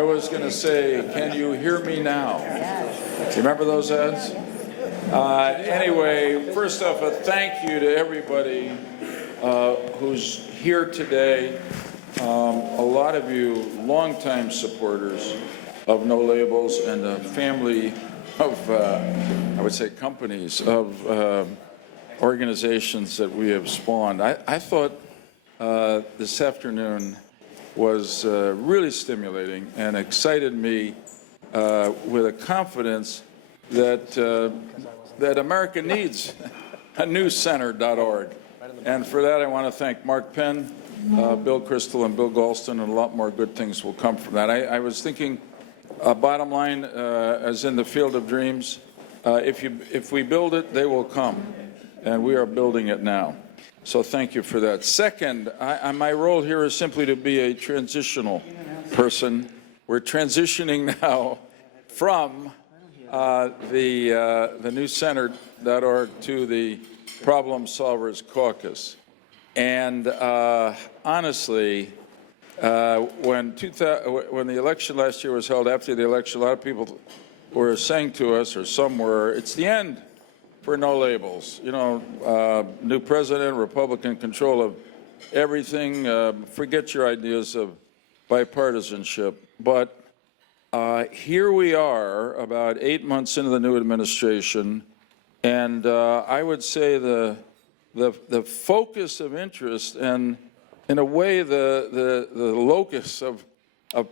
I was going to say, can you hear me now? Do you remember those ads? Anyway, first off, a thank you to everybody who's here today. A lot of you longtime supporters of No Labels and a family of, I would say, companies, of organizations that we have spawned. I thought this afternoon was really stimulating and excited me with a confidence that that America needs a newscenter.org. And for that, I want to thank Mark Penn, Bill Crystal, and Bill Galston, and a lot more good things will come from that. I was thinking, bottom line, as in the field of dreams, if we build it, they will come. And we are building it now. So thank you for that. Second, my role here is simply to be a transitional person. We're transitioning now from the newscenter.org to the Problem Solvers Caucus. And honestly, when the election last year was held, after the election, a lot of people were saying to us, or some were, it's the end for No Labels. You know, new president, Republican control of everything. Forget your ideas of bipartisanship. But here we are, about 8 months into the new administration, and I would say the focus of interest and, in a way, the locus of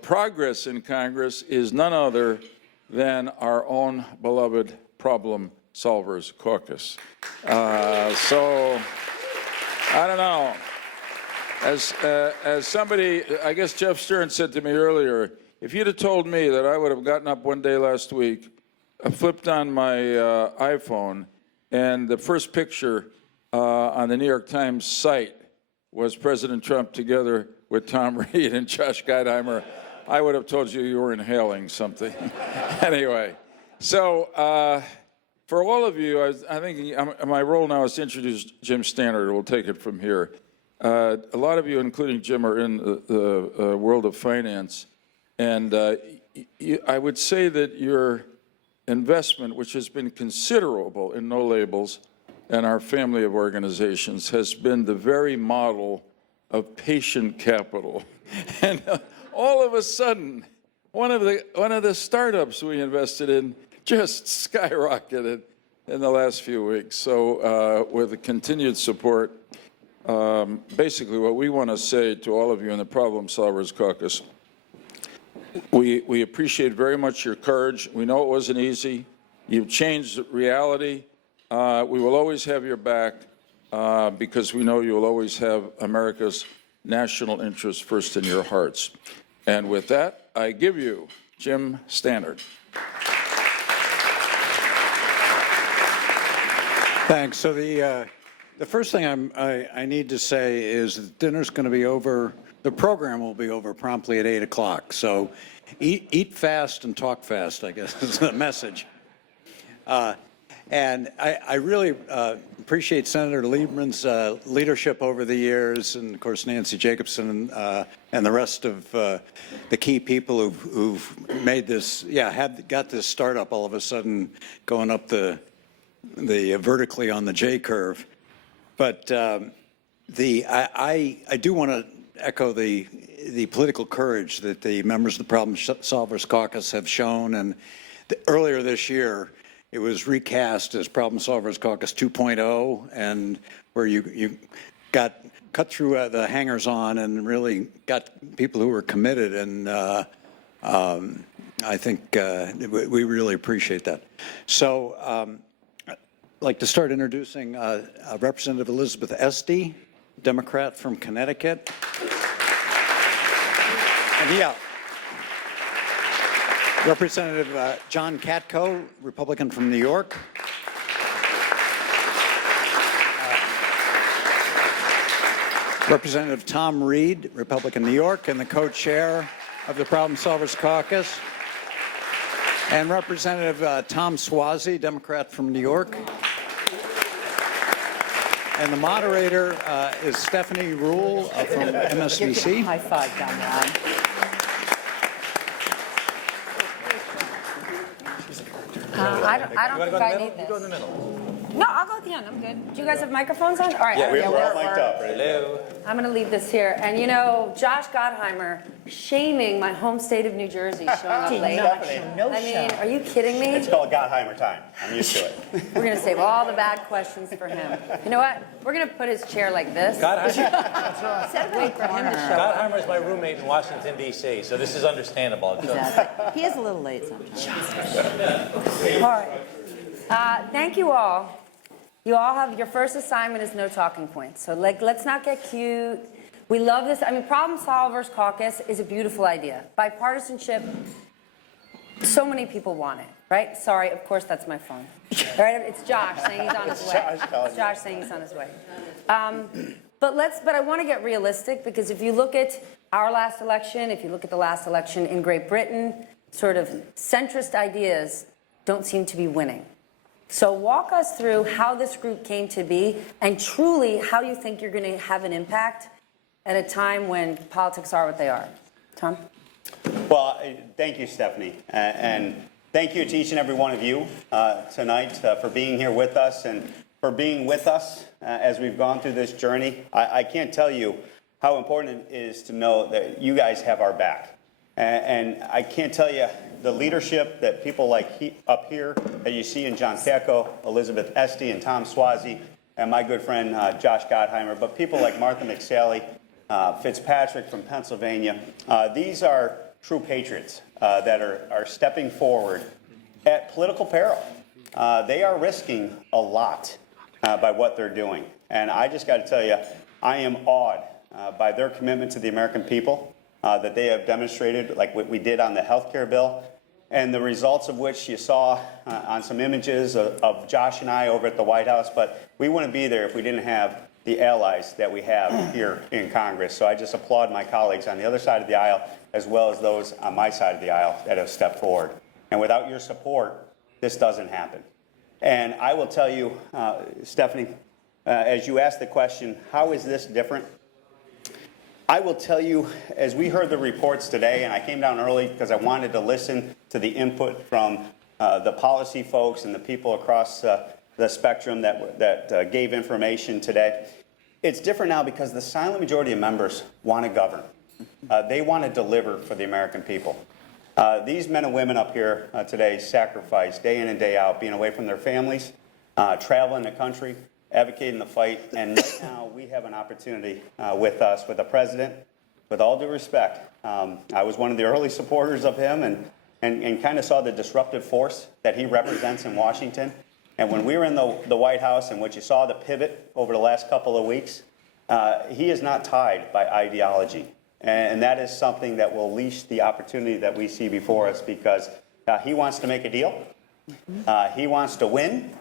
progress in Congress is none other than our own beloved Problem Solvers Caucus. So I don't know. As somebody, I guess Jeff Stern said to me earlier, if you'd have told me that I would have gotten up one day last week, flipped on my iPhone, and the first picture on the New York Times site was President Trump together with Tom Reed and Josh Gottheimer, I would have told you you were inhaling something. Anyway, so for all of you, I think my role now is to introduce Jim Stannard. We'll take it from here. A lot of you, including Jim, are in the world of finance. And I would say that your investment, which has been considerable in No Labels and our family of organizations, has been the very model of patient capital. And all of a sudden, one of the startups we invested in just skyrocketed in the last few weeks. So with the continued support, basically what we want to say to all of you in the Problem Solvers Caucus, we appreciate very much your courage. We know it wasn't easy. You've changed reality. We will always have your back because we know you will always have America's national interests first in your hearts. And with that, I give you Jim Stannard. Thanks. So the first thing I need to say is that dinner's going to be over. The program will be over promptly at 8 o'clock. So eat fast and talk fast, I guess, is the message. And I really appreciate Senator Lieberman's leadership over the years, and of course Nancy Jacobson and the rest of the key people who've made this, got this startup all of a sudden going up the vertically on the J curve. But I do want to echo the political courage that the members of the Problem Solvers Caucus have shown. And earlier this year, it was recast as Problem Solvers Caucus 2.0, and where you got cut through the hangers-on and really got people who were committed. And I think we really appreciate that. So I'd like to start introducing Representative Elizabeth Esty, Democrat from Connecticut. And Representative John Katko, Republican from New York. Representative Tom Reed, Republican, New York, and the co-chair of the Problem Solvers Caucus. And Representative Tom Suozzi, Democrat from New York. And the moderator is Stephanie Rule from MSNBC. High five down the line. I don't think I need this. You go in the middle. No, I'll go at the end. I'm good. Do you guys have microphones on? All right. Yeah, We're all mic'd up, right? Hello. I'm going to leave this here. And you know, Josh Gottheimer shaming my home state of New Jersey showing up late. I mean, are you kidding me? It's called Gottheimer time. I'm used to it. We're going to save all the bad questions for him. You know what? We're going to put his chair like this. Wait for him to show up. Gottheimer is my roommate in Washington, D.C., so this is understandable. Exactly. He is a little late sometimes. All right. Thank you all. You all have, your first assignment is no talking points. So let's not get cute. We love this. I mean, Problem Solvers Caucus is a beautiful idea. Bipartisanship, so many people want it, right? Sorry, of course, that's my phone. All right, it's Josh saying he's on his way. It's Josh saying he's on his way. But I want to get realistic, because if you look at our last election, if you look at the last election in Great Britain, sort of centrist ideas don't seem to be winning. So walk us through how this group came to be, and truly how you think you're going to have an impact at a time when politics are what they are. Tom? Well, thank you, Stephanie. And thank you to each and every one of you tonight for being here with us and for being with us as we've gone through this journey. I can't tell you how important it is to know that you guys have our back. And I can't tell you the leadership that people like up here that you see in John Tacko, Elizabeth Esty, and Tom Swazi, and my good friend Josh Gottheimer, but people like Martha McSally, Fitzpatrick from Pennsylvania. These are true patriots that are stepping forward at political peril. They are risking a lot by what they're doing. And I just got to tell you, I am awed by their commitment to the American people that they have demonstrated, like what we did on the health care bill, and the results of which you saw on some images of Josh and I over at the White House. But we wouldn't be there if we didn't have the allies that we have here in Congress. So I just applaud my colleagues on the other side of the aisle, as well as those on my side of the aisle that have stepped forward. And without your support, this doesn't happen. And I will tell you, Stephanie, as you asked the question, how is this different? I will tell you, as we heard the reports today, and I came down early because I wanted to listen to the input from the policy folks and the people across the spectrum that gave information today. It's different now because the silent majority of members want to govern. They want to deliver for the American people. These men and women up here today sacrifice day in and day out, being away from their families, traveling the country, advocating the fight, and right now we have an opportunity with us, with the president. With all due respect, I was one of the early supporters of him and kind of saw the disruptive force that he represents in Washington. And when we were in the White House and what you saw the pivot over the last couple of weeks, he is not tied by ideology. And that is something that will leash the opportunity that we see before us, because he wants to make a deal. He wants to win.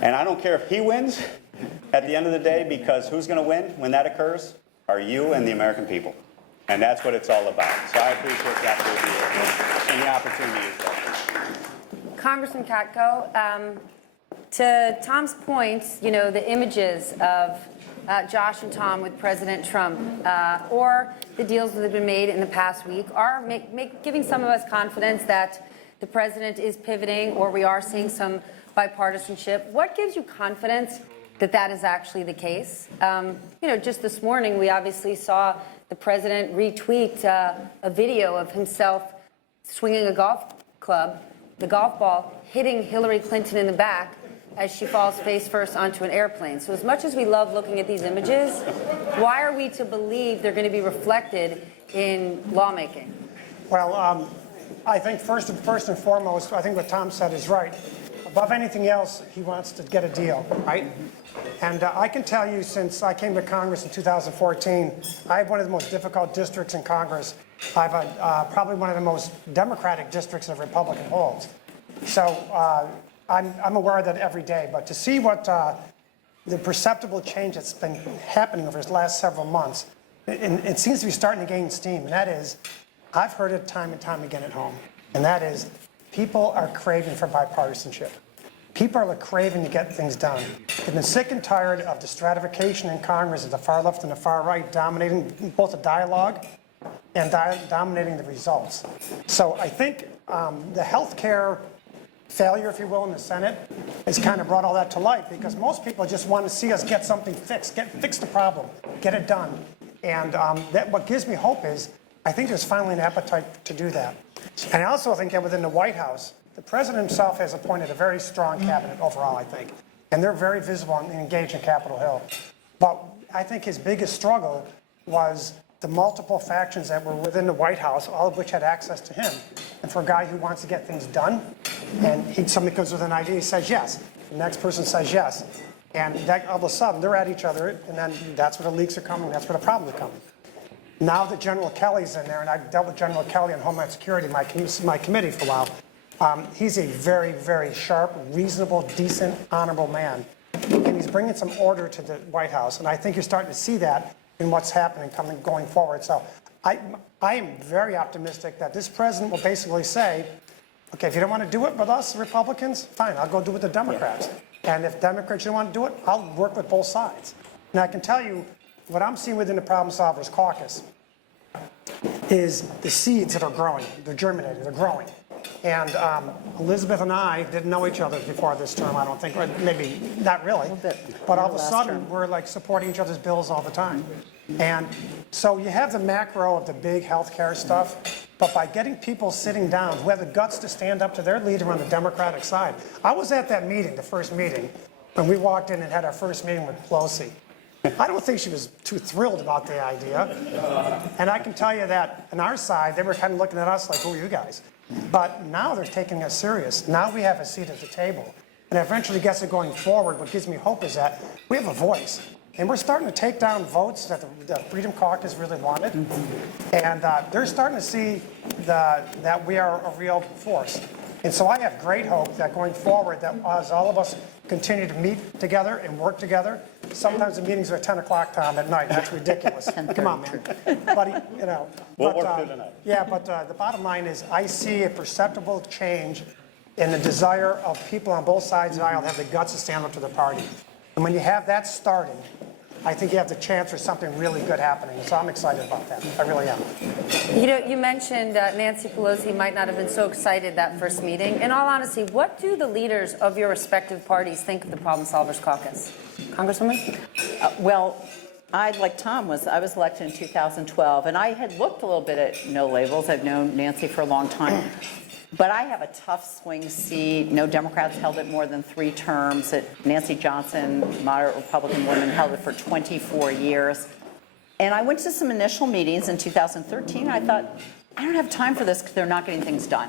And I don't care if he wins at the end of the day, because who's going to win when that occurs are you and the American people. And that's what it's all about. So I appreciate the opportunity and the opportunity. Congressman Katko, to Tom's point, you know, the images of Josh and Tom with President Trump or the deals that have been made in the past week are giving some of us confidence that the president is pivoting, or we are seeing some bipartisanship. What gives you confidence that that is actually the case? You know, just this morning, we obviously saw the president retweet a video of himself swinging a golf club, the golf ball, hitting Hillary Clinton in the back as she falls face first onto an airplane. So as much as we love looking at these images, why are we to believe they're going to be reflected in lawmaking? Well, I think first and foremost, I think what Tom said is right. Above anything else, he wants to get a deal, right? And I can tell you, since I came to Congress in 2014, I have one of the most difficult districts in Congress. I have probably one of the most Democratic districts that Republican holds. So I'm aware of that every day. But to see what the perceptible change that's been happening over the last several months, it seems to be starting to gain steam. And that is, I've heard it time and time again at home, and that is, people are craving for bipartisanship. People are craving to get things done. They've been sick and tired of the stratification in Congress of the far left and the far right dominating both the dialogue and dominating the results. So I think the health care failure, if you will, in the Senate has kind of brought all that to light, because most people just want to see us get something fixed, fix the problem, get it done. And that what gives me hope is I think there's finally an appetite to do that. And I also think that within the White House, the president himself has appointed a very strong cabinet overall, I think. And they're very visible and engaged in Capitol Hill. But I think his biggest struggle was the multiple factions that were within the White House, all of which had access to him. And for a guy who wants to get things done, and somebody comes with an idea, he says yes. The next person says yes. And that, all of a sudden, they're at each other, and then that's where the leaks are coming, that's where the problems are coming. Now that General Kelly's in there, and I've dealt with General Kelly on Homeland Security, my committee for a while, he's a very, very sharp, reasonable, decent, honorable man. And he's bringing some order to the White House, and I think you're starting to see that in what's happening going forward. So I am very optimistic that this president will basically say, okay, if you don't want to do it with us, Republicans, fine, I'll go do it with the Democrats. And if Democrats don't want to do it, I'll work with both sides. And I can tell you, what I'm seeing within the Problem Solvers Caucus is the seeds that are growing. They're germinating, they're growing. And Elizabeth and I didn't know each other before this term, I don't think, or maybe not really. But all of a sudden, we're like supporting each other's bills all the time. And so you have the macro of the big healthcare stuff, but by getting people sitting down who have the guts to stand up to their leader on the Democratic side. I was at that meeting, the first meeting, when we walked in and had our first meeting with Pelosi. I don't think she was too thrilled about the idea. And I can tell you that on our side, they were kind of looking at us like, who are you guys? But now they're taking us serious. Now we have a seat at the table. And eventually gets it going forward. What gives me hope is that we have a voice. And we're starting to take down votes that the Freedom Caucus really wanted. And they're starting to see that we are a real force. And so I have great hope that going forward, that as all of us continue to meet together and work together, sometimes the meetings are at 10 o'clock, Tom, at night. That's ridiculous. Come on, man. Buddy, you know. We'll work through the night. Yeah, but the bottom line is I see a perceptible change in the desire of people on both sides of the aisle to have the guts to stand up to the party. And when you have that starting, I think you have the chance for something really good happening. So I'm excited about that. I really am. You know, you mentioned Nancy Pelosi might not have been so excited that first meeting. In all honesty, what do the leaders of your respective parties think of the Problem Solvers Caucus? Congresswoman? Well, like Tom I was elected in 2012, and I had looked a little bit at No Labels. I've known Nancy for a long time. But I have a tough swing seat. No Democrats held it more than 3 terms. Nancy Johnson, moderate Republican woman, held it for 24 years. And I went to some initial meetings in 2013. I thought, I don't have time for this because they're not getting things done.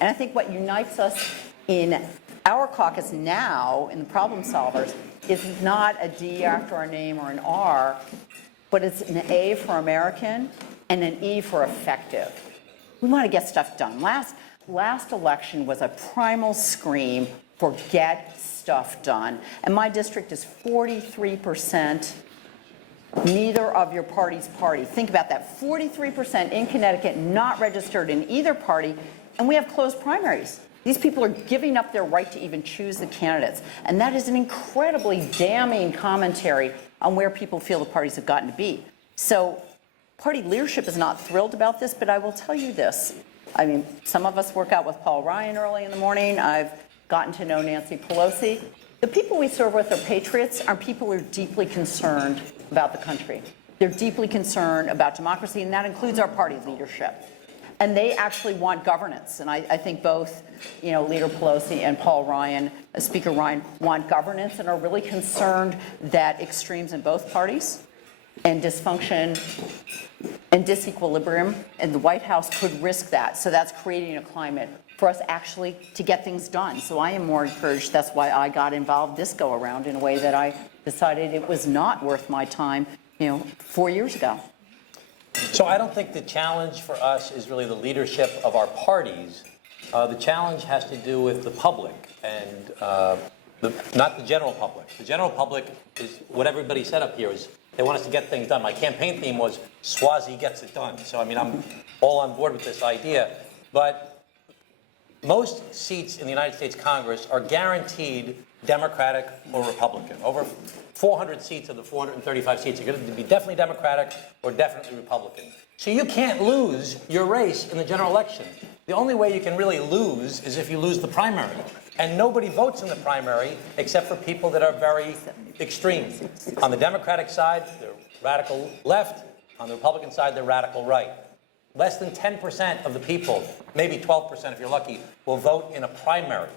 And I think what unites us in our caucus now, in the Problem Solvers, is not a D after our name or an R, but it's an A for American and an E for effective. We want to get stuff done. Last election was a primal scream for get stuff done. And my district is 43% neither of your party's party. Think about that. 43% in Connecticut not registered in either party, and we have closed primaries. These people are giving up their right to even choose the candidates. And that is an incredibly damning commentary on where people feel the parties have gotten to be. So party leadership is not thrilled about this, but I will tell you this. I mean, some of us work out with Paul Ryan early in the morning. I've gotten to know Nancy Pelosi. The people we serve with are patriots, are people who are deeply concerned about the country. They're deeply concerned about democracy, and that includes our party leadership. And they actually want governance. And I think both, Leader Pelosi and Paul Ryan, Speaker Ryan, want governance and are really concerned that extremes in both parties and dysfunction and disequilibrium in the White House could risk that. So that's creating a climate for us actually to get things done. So I am more encouraged. That's why I got involved this go around in a way that I decided it was not worth my time, 4 years ago. So I don't think the challenge for us is really the leadership of our parties. The challenge has to do with the public and not the general public. The general public is what everybody said up here is they want us to get things done. My campaign theme was Swazi gets it done. So, I'm all on board with this idea. But most seats in the United States Congress are guaranteed Democratic or Republican. Over 400 seats of the 435 seats are going to be definitely Democratic or definitely Republican. So you can't lose your race in the general election. The only way you can really lose is if you lose the primary. And nobody votes in the primary except for people that are very extreme. On the Democratic side, they're radical left. On the Republican side, they're radical right. Less than 10% of the people, maybe 12% if you're lucky, will vote in a primary.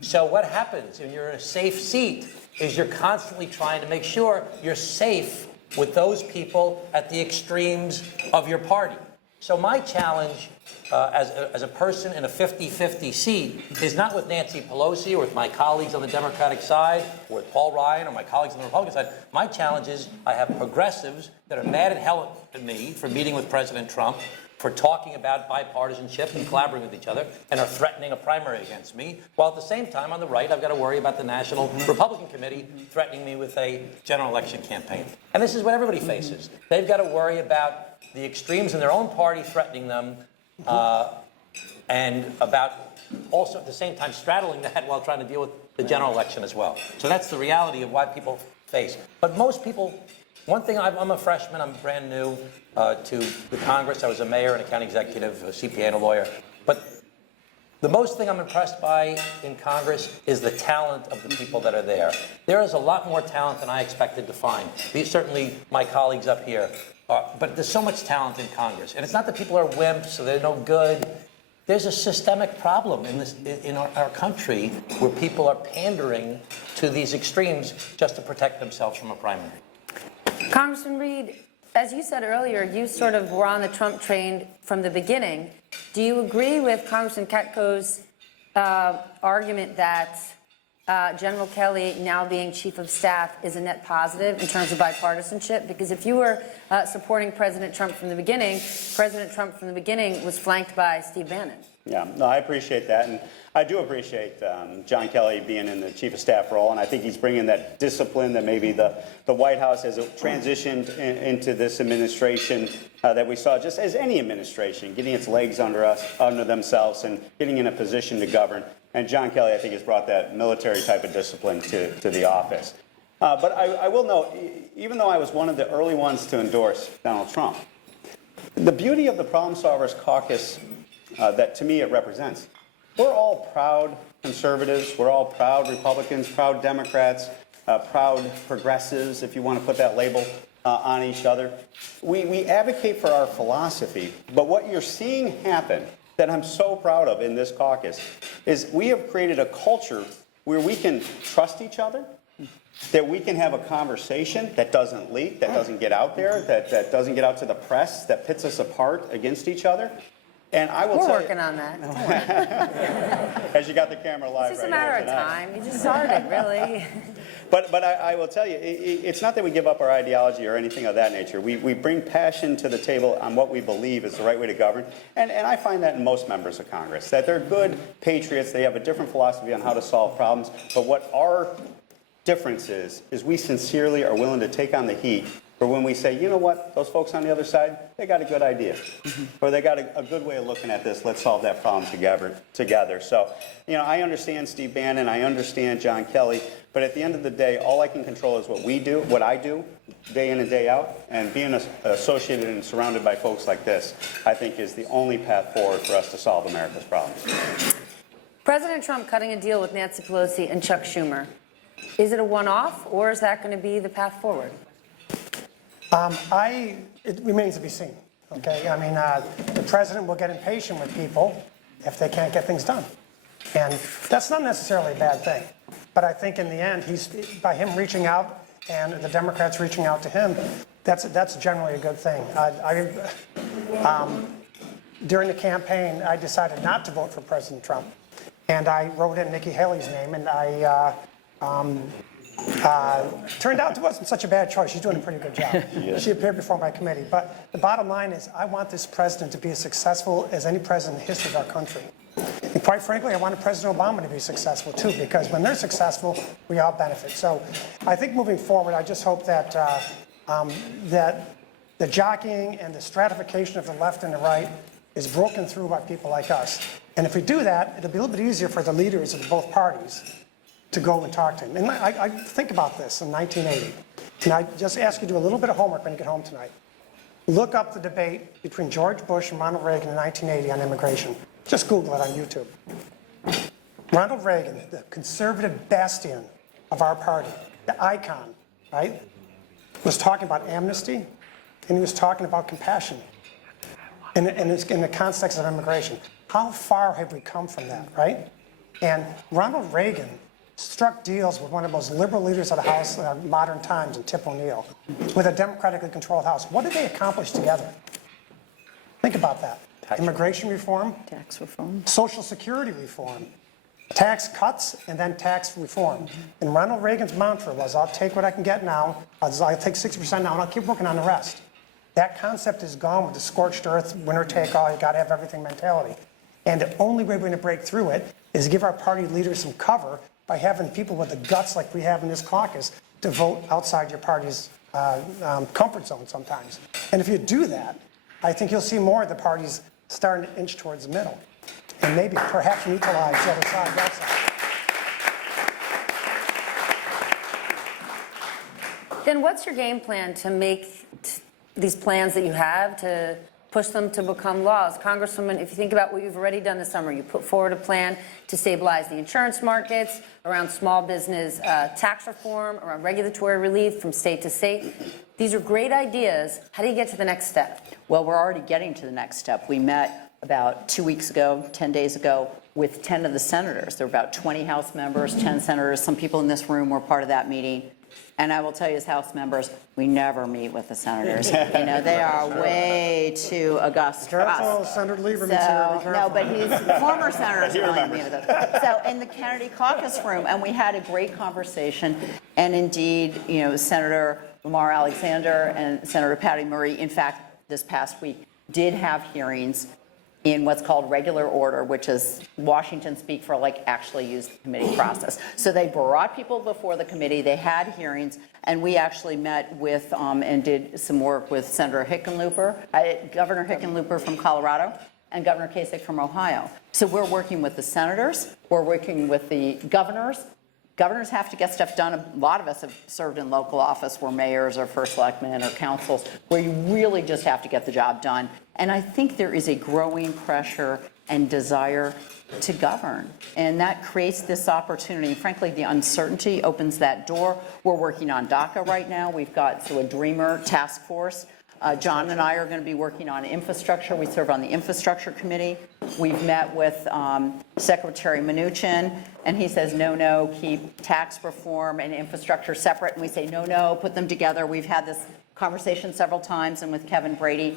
So what happens when you're in a safe seat is you're constantly trying to make sure you're safe with those people at the extremes of your party. So my challenge as a person in a 50-50 seat is not with Nancy Pelosi or with my colleagues on the Democratic side or with Paul Ryan or my colleagues on the Republican side. My challenge is I have progressives that are mad at hell at me for meeting with President Trump, for talking about bipartisanship and collaborating with each other, and are threatening a primary against me, while at the same time on the right I've got to worry about the National Republican Committee threatening me with a general election campaign. And this is what everybody faces. They've got to worry about the extremes in their own party threatening them, and about also at the same time straddling that while trying to deal with the general election as well. So that's the reality of what people face. But most people, one thing, I'm a freshman, I'm brand new to the Congress. I was a mayor and a county executive, a CPA and a lawyer. But the most thing I'm impressed by in Congress is the talent of the people that are there. There is a lot more talent than I expected to find. These certainly my colleagues up here. But there's so much talent in Congress. And it's not that people are wimps, so they're no good. There's a systemic problem in our country where people are pandering to these extremes just to protect themselves from a primary. Congressman Reed, as you said earlier, you sort of were on the Trump train from the beginning. Do you agree with Congressman Katko's argument that General Kelly now being chief of staff is a net positive in terms of bipartisanship? Because if you were supporting President Trump from the beginning, President Trump from the beginning was flanked by Steve Bannon. Yeah, no, I appreciate that. And I do appreciate John Kelly being in the chief of staff role. And I think he's bringing that discipline that maybe the White House, as it transitioned into this administration, that we saw just as any administration, getting its legs under themselves and getting in a position to govern. And John Kelly, I think, has brought that military type of discipline to the office. But I will note, even though I was one of the early ones to endorse Donald Trump, the beauty of the Problem Solvers Caucus that to me it represents, we're all proud conservatives, we're all proud Republicans, proud Democrats, proud progressives, if you want to put that label on each other. We advocate for our philosophy, but what you're seeing happen that I'm so proud of in this caucus is we have created a culture where we can trust each other, that we can have a conversation that doesn't leak, that doesn't get out there, that doesn't get out to the press, that pits us apart against each other. And I will We're tell working you, on that. as you got the camera live It's just right a matter here of tonight. time. You just started, really. But I will tell you, it's not that we give up our ideology or anything of that nature. We bring passion to the table on what we believe is the right way to govern. And I find that in most members of Congress, that they're good patriots. They have a different philosophy on how to solve problems. But what our difference is we sincerely are willing to take on the heat for when we say, you know what, those folks on the other side, they got a good idea. Or they got a good way of looking at this. Let's solve that problem together. So, I understand Steve Bannon. I understand John Kelly. But at the end of the day, all I can control is what I do, day in and day out. And being associated and surrounded by folks like this, I think is the only path forward for us to solve America's problems. President Trump cutting a deal with Nancy Pelosi and Chuck Schumer. Is it a one-off, or is that going to be the path forward? It remains to be seen, okay? I mean, the president will get impatient with people if they can't get things done. And that's not necessarily a bad thing. But I think in the end, by him reaching out and the Democrats reaching out to him, that's generally a good thing. During the campaign, I decided not to vote for President Trump. And I wrote in Nikki Haley's name, and turned out it wasn't such a bad choice. She's doing a pretty good job. She appeared before my committee. But the bottom line is I want this president to be as successful as any president in the history of our country. And quite frankly, I wanted President Obama to be successful too, because when they're successful, we all benefit. So I think moving forward, I just hope that that the jockeying and the stratification of the left and the right is broken through by people like us. And if we do that, it'll be a little bit easier for the leaders of both parties to go and talk to him. And I think about this in 1980. And I just ask you to do a little bit of homework when you get home tonight. Look up the debate between George Bush and Ronald Reagan in 1980 on immigration. Just Google it on YouTube. Ronald Reagan, the conservative bastion of our party, the icon, right, was talking about amnesty, and he was talking about compassion in the context of immigration. How far have we come from that, right? And Ronald Reagan struck deals with one of the most liberal leaders of the House in modern times, in Tip O'Neill, with a democratically controlled House. What did they accomplish together? Think about that. Immigration reform, Tax reform. Social Security reform, tax cuts, and then tax reform. And Ronald Reagan's mantra was, I'll take what I can get now, I'll take 60% now, and I'll keep working on the rest. That concept is gone with the scorched earth, winner take all, you gotta have everything mentality. And the only way we're gonna break through it is give our party leaders some cover by having people with the guts like we have in this caucus to vote outside your party's comfort zone sometimes. And if you do that, I think you'll see more of the parties starting to inch towards the middle. And maybe, perhaps neutralize the other side, that side. Then what's your game plan to make these plans that you have to push them to become laws? Congresswoman, if you think about what you've already done this summer, you put forward a plan to stabilize the insurance markets, around small business tax reform, around regulatory relief from state to state. These are great ideas. How do you get to the next step? Well, we're already getting to the next step. We met about 2 weeks ago, 10 days ago, with 10 of the senators. There were about 20 House members, 10 senators. Some people in this room were part of that meeting. And I will tell you, as House members, we never meet with the senators. You know, they are way too august for us. Careful, Senator Lieberman's here, be careful. No, but he's former senators are willing to meet with us. So in the Kennedy caucus room, and we had a great conversation. And indeed, you know, Senator Lamar Alexander and Senator Patty Murray, in fact, this past week, did have hearings in what's called regular order, which is Washington speak for like actually use the committee process. So they brought people before the committee, they had hearings, and we actually met with and did some work with Senator Governor Hickenlooper from Colorado, and Governor Kasich from Ohio. So we're working with the senators, we're working with the governors. Governors have to get stuff done. A lot of us have served in local office, we're mayors or first selectmen or councils, where you really just have to get the job done. And I think there is a growing pressure and desire to govern. And that creates this opportunity. Frankly, the uncertainty opens that door. We're working on DACA right now. We've got a DREAMer task force. John and I are going to be working on infrastructure. We serve on the infrastructure committee. We've met with Secretary Mnuchin, and he says, no, keep tax reform and infrastructure separate. And we say, no, put them together. We've had this conversation several times, and with Kevin Brady.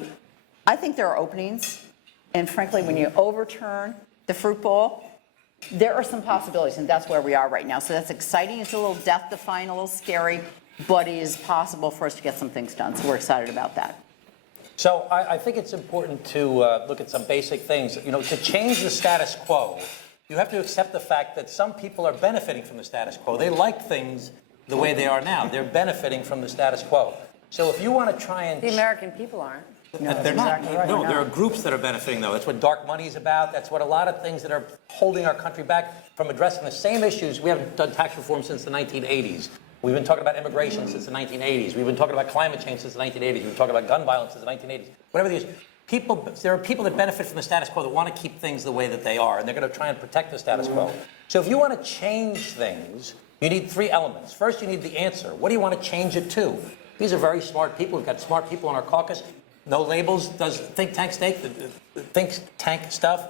I think there are openings. And frankly, when you overturn the fruit bowl, there are some possibilities, and that's where we are right now. So that's exciting. It's a little death-defying, a little scary, but it is possible for us to get some things done. So we're excited about that. So I think it's important to look at some basic things. You know, to change the status quo, you have to accept the fact that some people are benefiting from the status quo. They like things the way they are now. They're benefiting from the status quo. So if you want to try and... The American people aren't. No, they're not. Exactly right. No, there are groups that are benefiting, though. That's what dark money is about. That's what a lot of things that are holding our country back from addressing the same issues. We haven't done tax reform since the 1980s. We've been talking about immigration since the 1980s. We've been talking about climate change since the 1980s. We've been talking about gun violence since the 1980s. Whatever these people, there are people that benefit from the status quo that want to keep things the way that they are, and they're going to try and protect the status quo. So if you want to change things, you need three elements. First, you need the answer. What do you want to change it to? These are very smart people. We've got smart people in our caucus. No Labels does think tank stuff.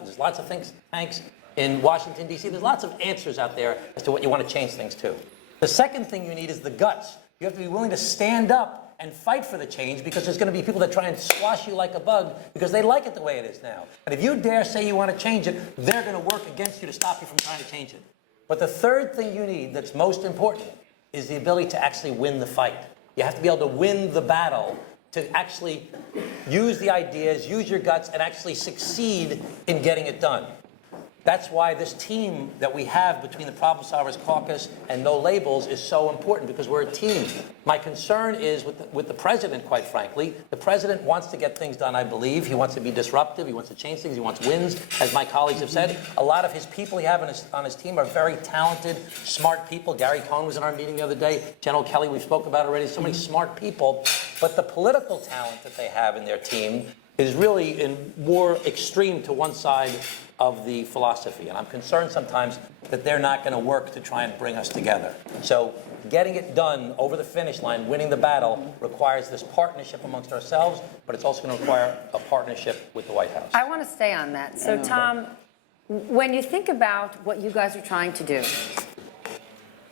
There's lots of think tanks in Washington, D.C. There's lots of answers out there as to what you want to change things to. The second thing you need is the guts. You have to be willing to stand up and fight for the change, because there's going to be people that try and squash you like a bug because they like it the way it is now. And if you dare say you want to change it, they're going to work against you to stop you from trying to change it. But the third thing you need that's most important is the ability to actually win the fight. You have to be able to win the battle, to actually use the ideas, use your guts, and actually succeed in getting it done. That's why this team that we have between the Problem Solvers Caucus and No Labels is so important, because we're a team. My concern is with the president, quite frankly. The president wants to get things done, I believe. He wants to be disruptive. He wants to change things. He wants wins, as my colleagues have said. A lot of his people he has on his team are very talented, smart people. Gary Cohn was in our meeting the other day. General Kelly, we've spoken about already. So many smart people. But the political talent that they have in their team is really more extreme to one side of the philosophy. And I'm concerned sometimes that they're not going to work to try and bring us together. So getting it done over the finish line, winning the battle, requires this partnership amongst ourselves, but it's also going to require a partnership with the White House. I want to stay on that. So, Tom, when you think about what you guys are trying to do,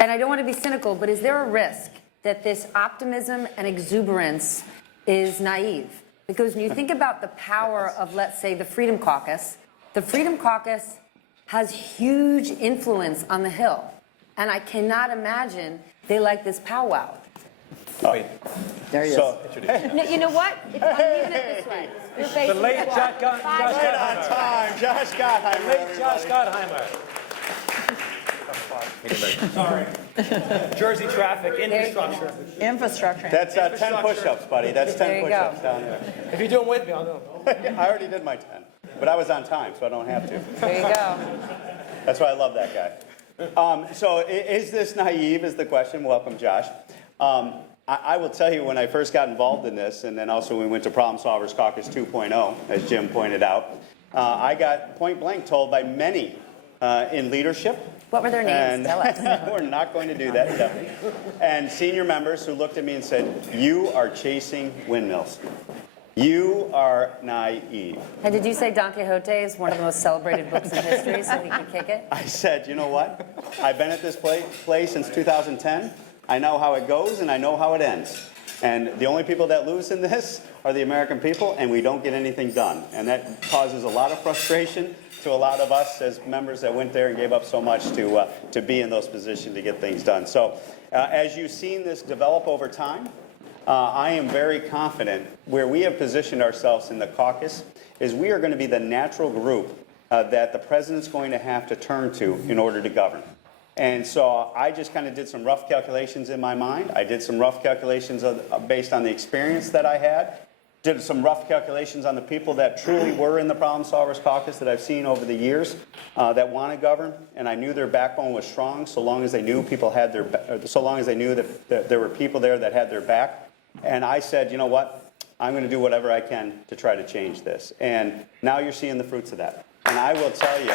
and I don't want to be cynical, but is there a risk that this optimism and exuberance is naive? Because when you think about the power of, let's say, the Freedom Caucus has huge influence on the Hill. And I cannot imagine they like this powwow. Wait. There he is. So, No, you know what? I'm leaving it this way. You're facing The late the Josh wall. right on time, Josh Gottheimer. Late Josh Gottheimer. Sorry. Jersey traffic, infrastructure. Infrastructure. That's 10 push-ups, buddy. That's 10 There you push-ups go. down there. If you do them with me, I'll do them. I already did my 10, but I was on time, so I don't have to. There you go. That's why I love that guy. So is this naive is the question. Welcome, Josh. I will tell you, when I first got involved in this, and then also when we went to Problem Solvers Caucus 2.0, as Jim pointed out, I got point blank told by many in leadership. What were their names? Tell us. We're not going to do that, Stephanie. And senior members who looked at me and said, "You are chasing windmills. You are naive." And did you say Don Quixote is one of the most celebrated books in history, so he could kick it? I said, you know what? I've been at this place since 2010. I know how it goes, and I know how it ends. And the only people that lose in this are the American people, and we don't get anything done. And that causes a lot of frustration to a lot of us as members that went there and gave up so much to be in those positions to get things done. So as you've seen this develop over time, I am very confident where we have positioned ourselves in the caucus is we are going to be the natural group that the president's going to have to turn to in order to govern. And so I just kind of did some rough calculations in my mind. I did some rough calculations based on the experience that I had. Did some rough calculations on the people that truly were in the Problem Solvers Caucus that I've seen over the years that want to govern, and I knew their backbone was strong so long as they knew people had so long as they knew that there were people there that had their back. And I said, you know what? I'm going to do whatever I can to try to change this. And now you're seeing the fruits of that. And I will tell you.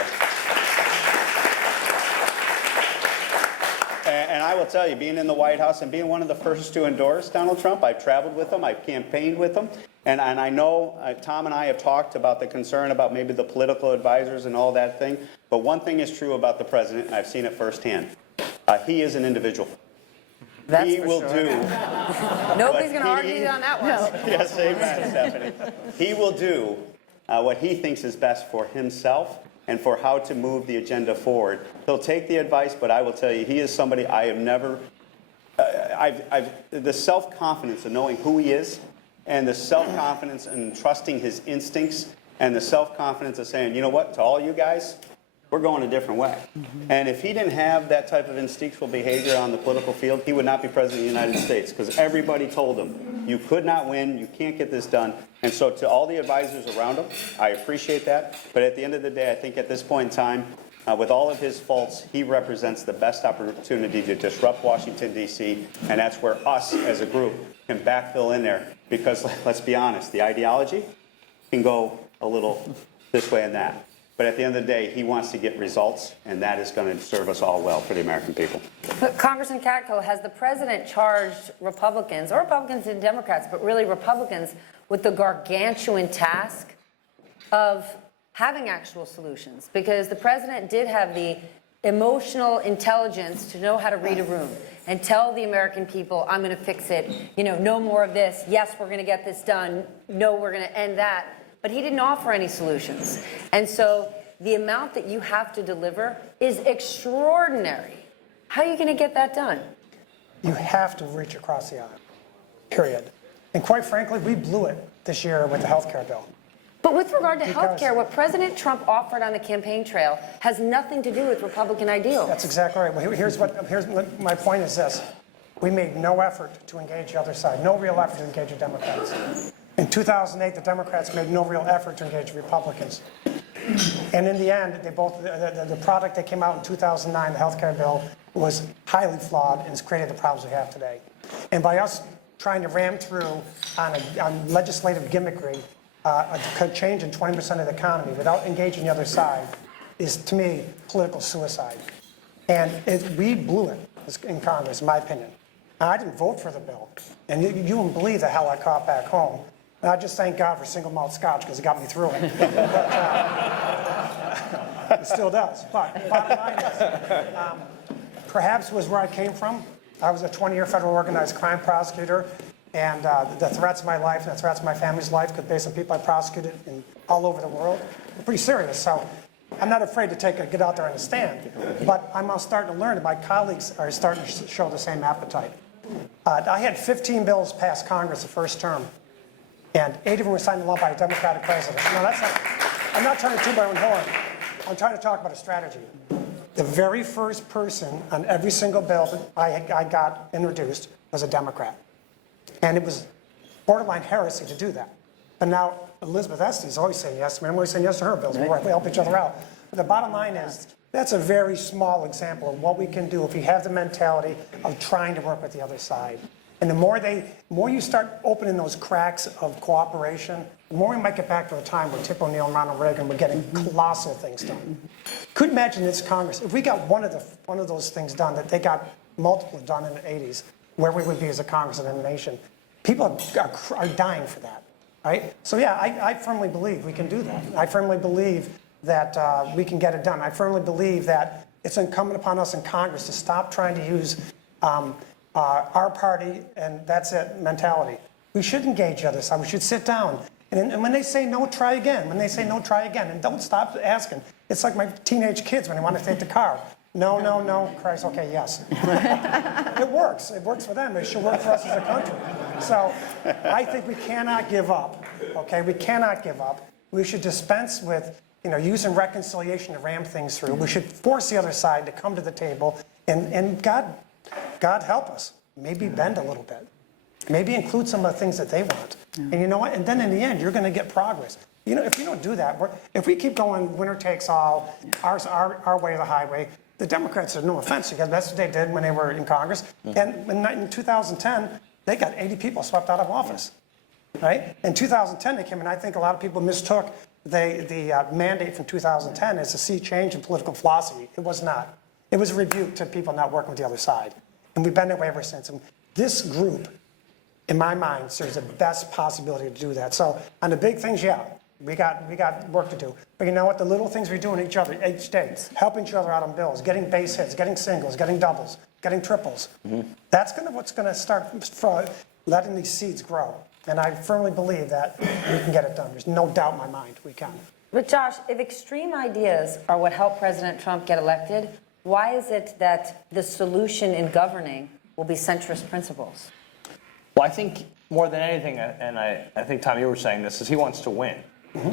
And I will tell you, being in the White House and being one of the first to endorse Donald Trump, I've traveled with him, I've campaigned with him, and I know Tom and I have talked about the concern about maybe the political advisors and all that thing, but one thing is true about the president, and I've seen it firsthand. He is an individual. That's He for will sure. do. Nobody's what going to argue he- on that one. Yes, amen, Stephanie. He will do what he thinks is best for himself and for how to move the agenda forward. He'll take the advice, but I will tell you, he is somebody I have never, the self-confidence of knowing who he is and the self-confidence in trusting his instincts and the self-confidence of saying, you know what, to all you guys, we're going a different way. And if he didn't have that type of instinctual behavior on the political field, he would not be president of the United States because everybody told him, you could not win, you can't get this done. And so to all the advisors around him, I appreciate that. But at the end of the day, I think at this point in time, with all of his faults, he represents the best opportunity to disrupt Washington, D.C., and that's where us as a group can backfill in there. Because let's be honest, the ideology can go a little this way and that. But at the end of the day, he wants to get results, and that is going to serve us all well for the American people. But Congressman Katko, has the president charged Republicans, or Republicans and Democrats, but really Republicans, with the gargantuan task of having actual solutions? Because the president did have the emotional intelligence to know how to read a room and tell the American people, I'm going to fix it, you know, no more of this, yes, we're going to get this done, no, we're going to end that. But he didn't offer any solutions. And so the amount that you have to deliver is extraordinary. How are you going to get that done? You have to reach across the aisle, period. And quite frankly, we blew it this year with the health care bill. But with regard to Because- health care, what President Trump offered on the campaign trail has nothing to do with Republican ideals. That's exactly right. Well, here's what my point is this. We made no effort to engage the other side, no real effort to engage the Democrats. In 2008, the Democrats made no real effort to engage Republicans. And in the end, they both the product that came out in 2009, the health care bill, was highly flawed and has created the problems we have today. And by us trying to ram through on legislative gimmickry, a change in 20% of the economy without engaging the other side is, to me, political suicide. And we blew it in Congress, in my opinion. And I didn't vote for the bill. And you wouldn't believe the hell I caught back home. And I just thank God for single malt scotch because it got me through it. But, it still does. But bottom line is, perhaps was where I came from. I was a 20-year federal organized crime prosecutor, and the threats of my life and the threats of my family's life, based on people I prosecuted all over the world, were pretty serious. So I'm not afraid to get out there and stand. But I'm starting to learn that my colleagues are starting to show the same appetite. I had 15 bills pass Congress the first term, and 8 of them were signed into law by a Democratic president. No, that's not, I'm not trying to toot my own horn. I'm trying to talk about a strategy. The very first person on every single bill that I got introduced was a Democrat. And it was borderline heresy to do that. And now Elizabeth Estes always saying yes to me. I'm always saying yes to her bills. We help each other out. But the bottom line is, that's a very small example of what we can do if we have the mentality of trying to work with the other side. And the more you start opening those cracks of cooperation, the more we might get back to a time where Tip O'Neill and Ronald Reagan were getting colossal things done. Could imagine this Congress, if we got one of those things done that they got multiple done in the 80s, where we would be as a Congress and a nation. People are dying for that, right? So yeah, I firmly believe we can do that. I firmly believe that we can get it done. I firmly believe that it's incumbent upon us in Congress to stop trying to use our party and that's it mentality. We should engage the other side. We should sit down. And when they say no, try again. When they say no, try again. And don't stop asking. It's like my teenage kids when they want to take the car. No, no, no, Christ, okay, yes. It works. It works for them. It should work for us as a country. So I think we cannot give up, okay? We cannot give up. We should dispense with, using reconciliation to ram things through. We should force the other side to come to the table and God help us. Maybe bend a little bit. Maybe include some of the things that they want. Yeah. And you know what? And then in the end, you're going to get progress. If you don't do that, if we keep going winner takes all, our way or the highway, the Democrats, no offense, because that's what they did when they were in Congress. And in 2010, they got 80 people swept out of office, right? In 2010, they came in. I think a lot of people mistook the mandate from 2010 as a sea change in political philosophy. It was not. It was a rebuke to people not working with the other side. And we've been that way ever since. And this group, in my mind, serves the best possibility to do that. So on the big things, yeah, we got work to do. But you know what? The little things we do in each day, helping each other out on bills, getting base hits, getting singles, getting doubles, getting triples. That's what's going to start letting these seeds grow. And I firmly believe that we can get it done. There's no doubt in my mind we can. But Josh, if extreme ideas are what helped President Trump get elected, why is it that the solution in governing will be centrist principles? Well, I think more than anything, and I think, Tom, you were saying this, is he wants to win,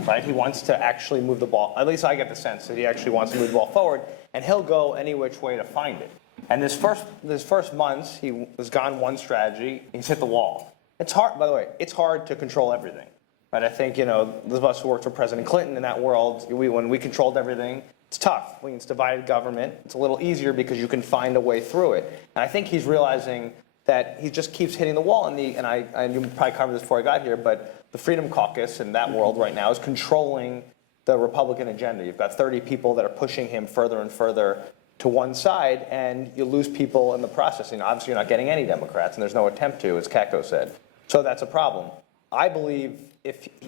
right? He wants to actually move the ball. At least I get the sense that he actually wants to move the ball forward, and he'll go any which way to find it. And this first months, he has gone one strategy, he's hit the wall. It's hard, by the way, it's hard to control everything, right? I think, those of us who worked for President Clinton in that world, when we controlled everything, it's tough. When it's divided government, it's a little easier because you can find a way through it. And I think he's realizing that he just keeps hitting the wall. And you probably covered this before I got here, but the Freedom Caucus in that world right now is controlling the Republican agenda. You've got 30 people that are pushing him further and further to one side, and you lose people in the process. Obviously, you're not getting any Democrats, and there's no attempt to, as Katko said. So that's a problem. I believe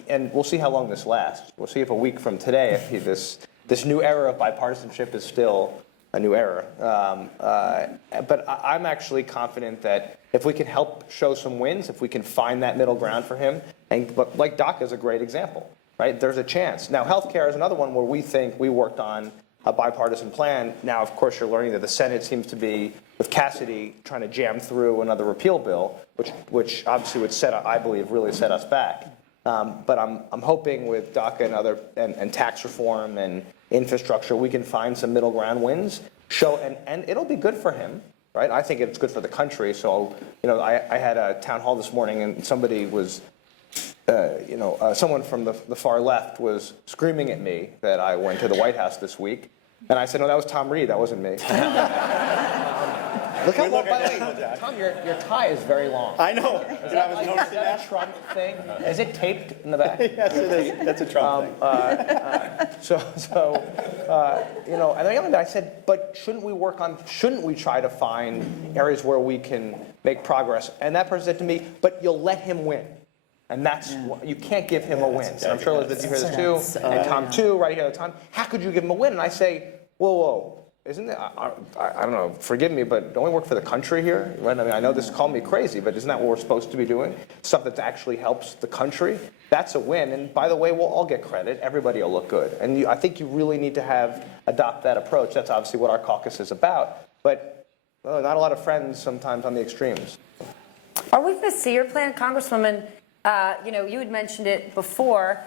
and we'll see how long this lasts. We'll see if a week from today, if this new era of bipartisanship is still a new era. But I'm actually confident that if we can help show some wins, if we can find that middle ground for him, but like DACA is a great example, right? There's a chance. Now, healthcare is another one where we think we worked on a bipartisan plan. Now, of course, you're learning that the Senate seems to be, with Cassidy, trying to jam through another repeal bill, which obviously would I believe, really set us back. But I'm hoping with DACA and tax reform and infrastructure, we can find some middle ground wins. And it'll be good for him, right? I think it's good for the country. So, I had a town hall this morning, and somebody was, someone from the far left was screaming at me that I went to the White House this week, and I said, no, that was Tom Reed, that wasn't me. Look how We long, look by the identical, way, Jack. Tom, your tie is very long. I know. Is And I that, was like, is noticing that that. a Trump thing? Is it taped in the back? Yes, it is. That's a Trump thing. You know, and the other day I said, but shouldn't we try to find areas where we can make progress? And that person said to me, but you'll let him win. And that's, you can't give him a win. And I'm sure Elizabeth, you hear this too, and Tom too, right here at the time. How could you give him a win? And I say, whoa, isn't it, I don't know, forgive me, but don't we work for the country here? Right? I mean, I know this called me crazy, but isn't that what we're supposed to be doing? Stuff that actually helps the country? That's a win. And by the way, we'll all get credit. Everybody will look good. And I think you really need to adopt that approach. That's obviously what our caucus is about. But not a lot of friends sometimes on the extremes. Are we going to see your plan, Congresswoman? You know, you had mentioned it before.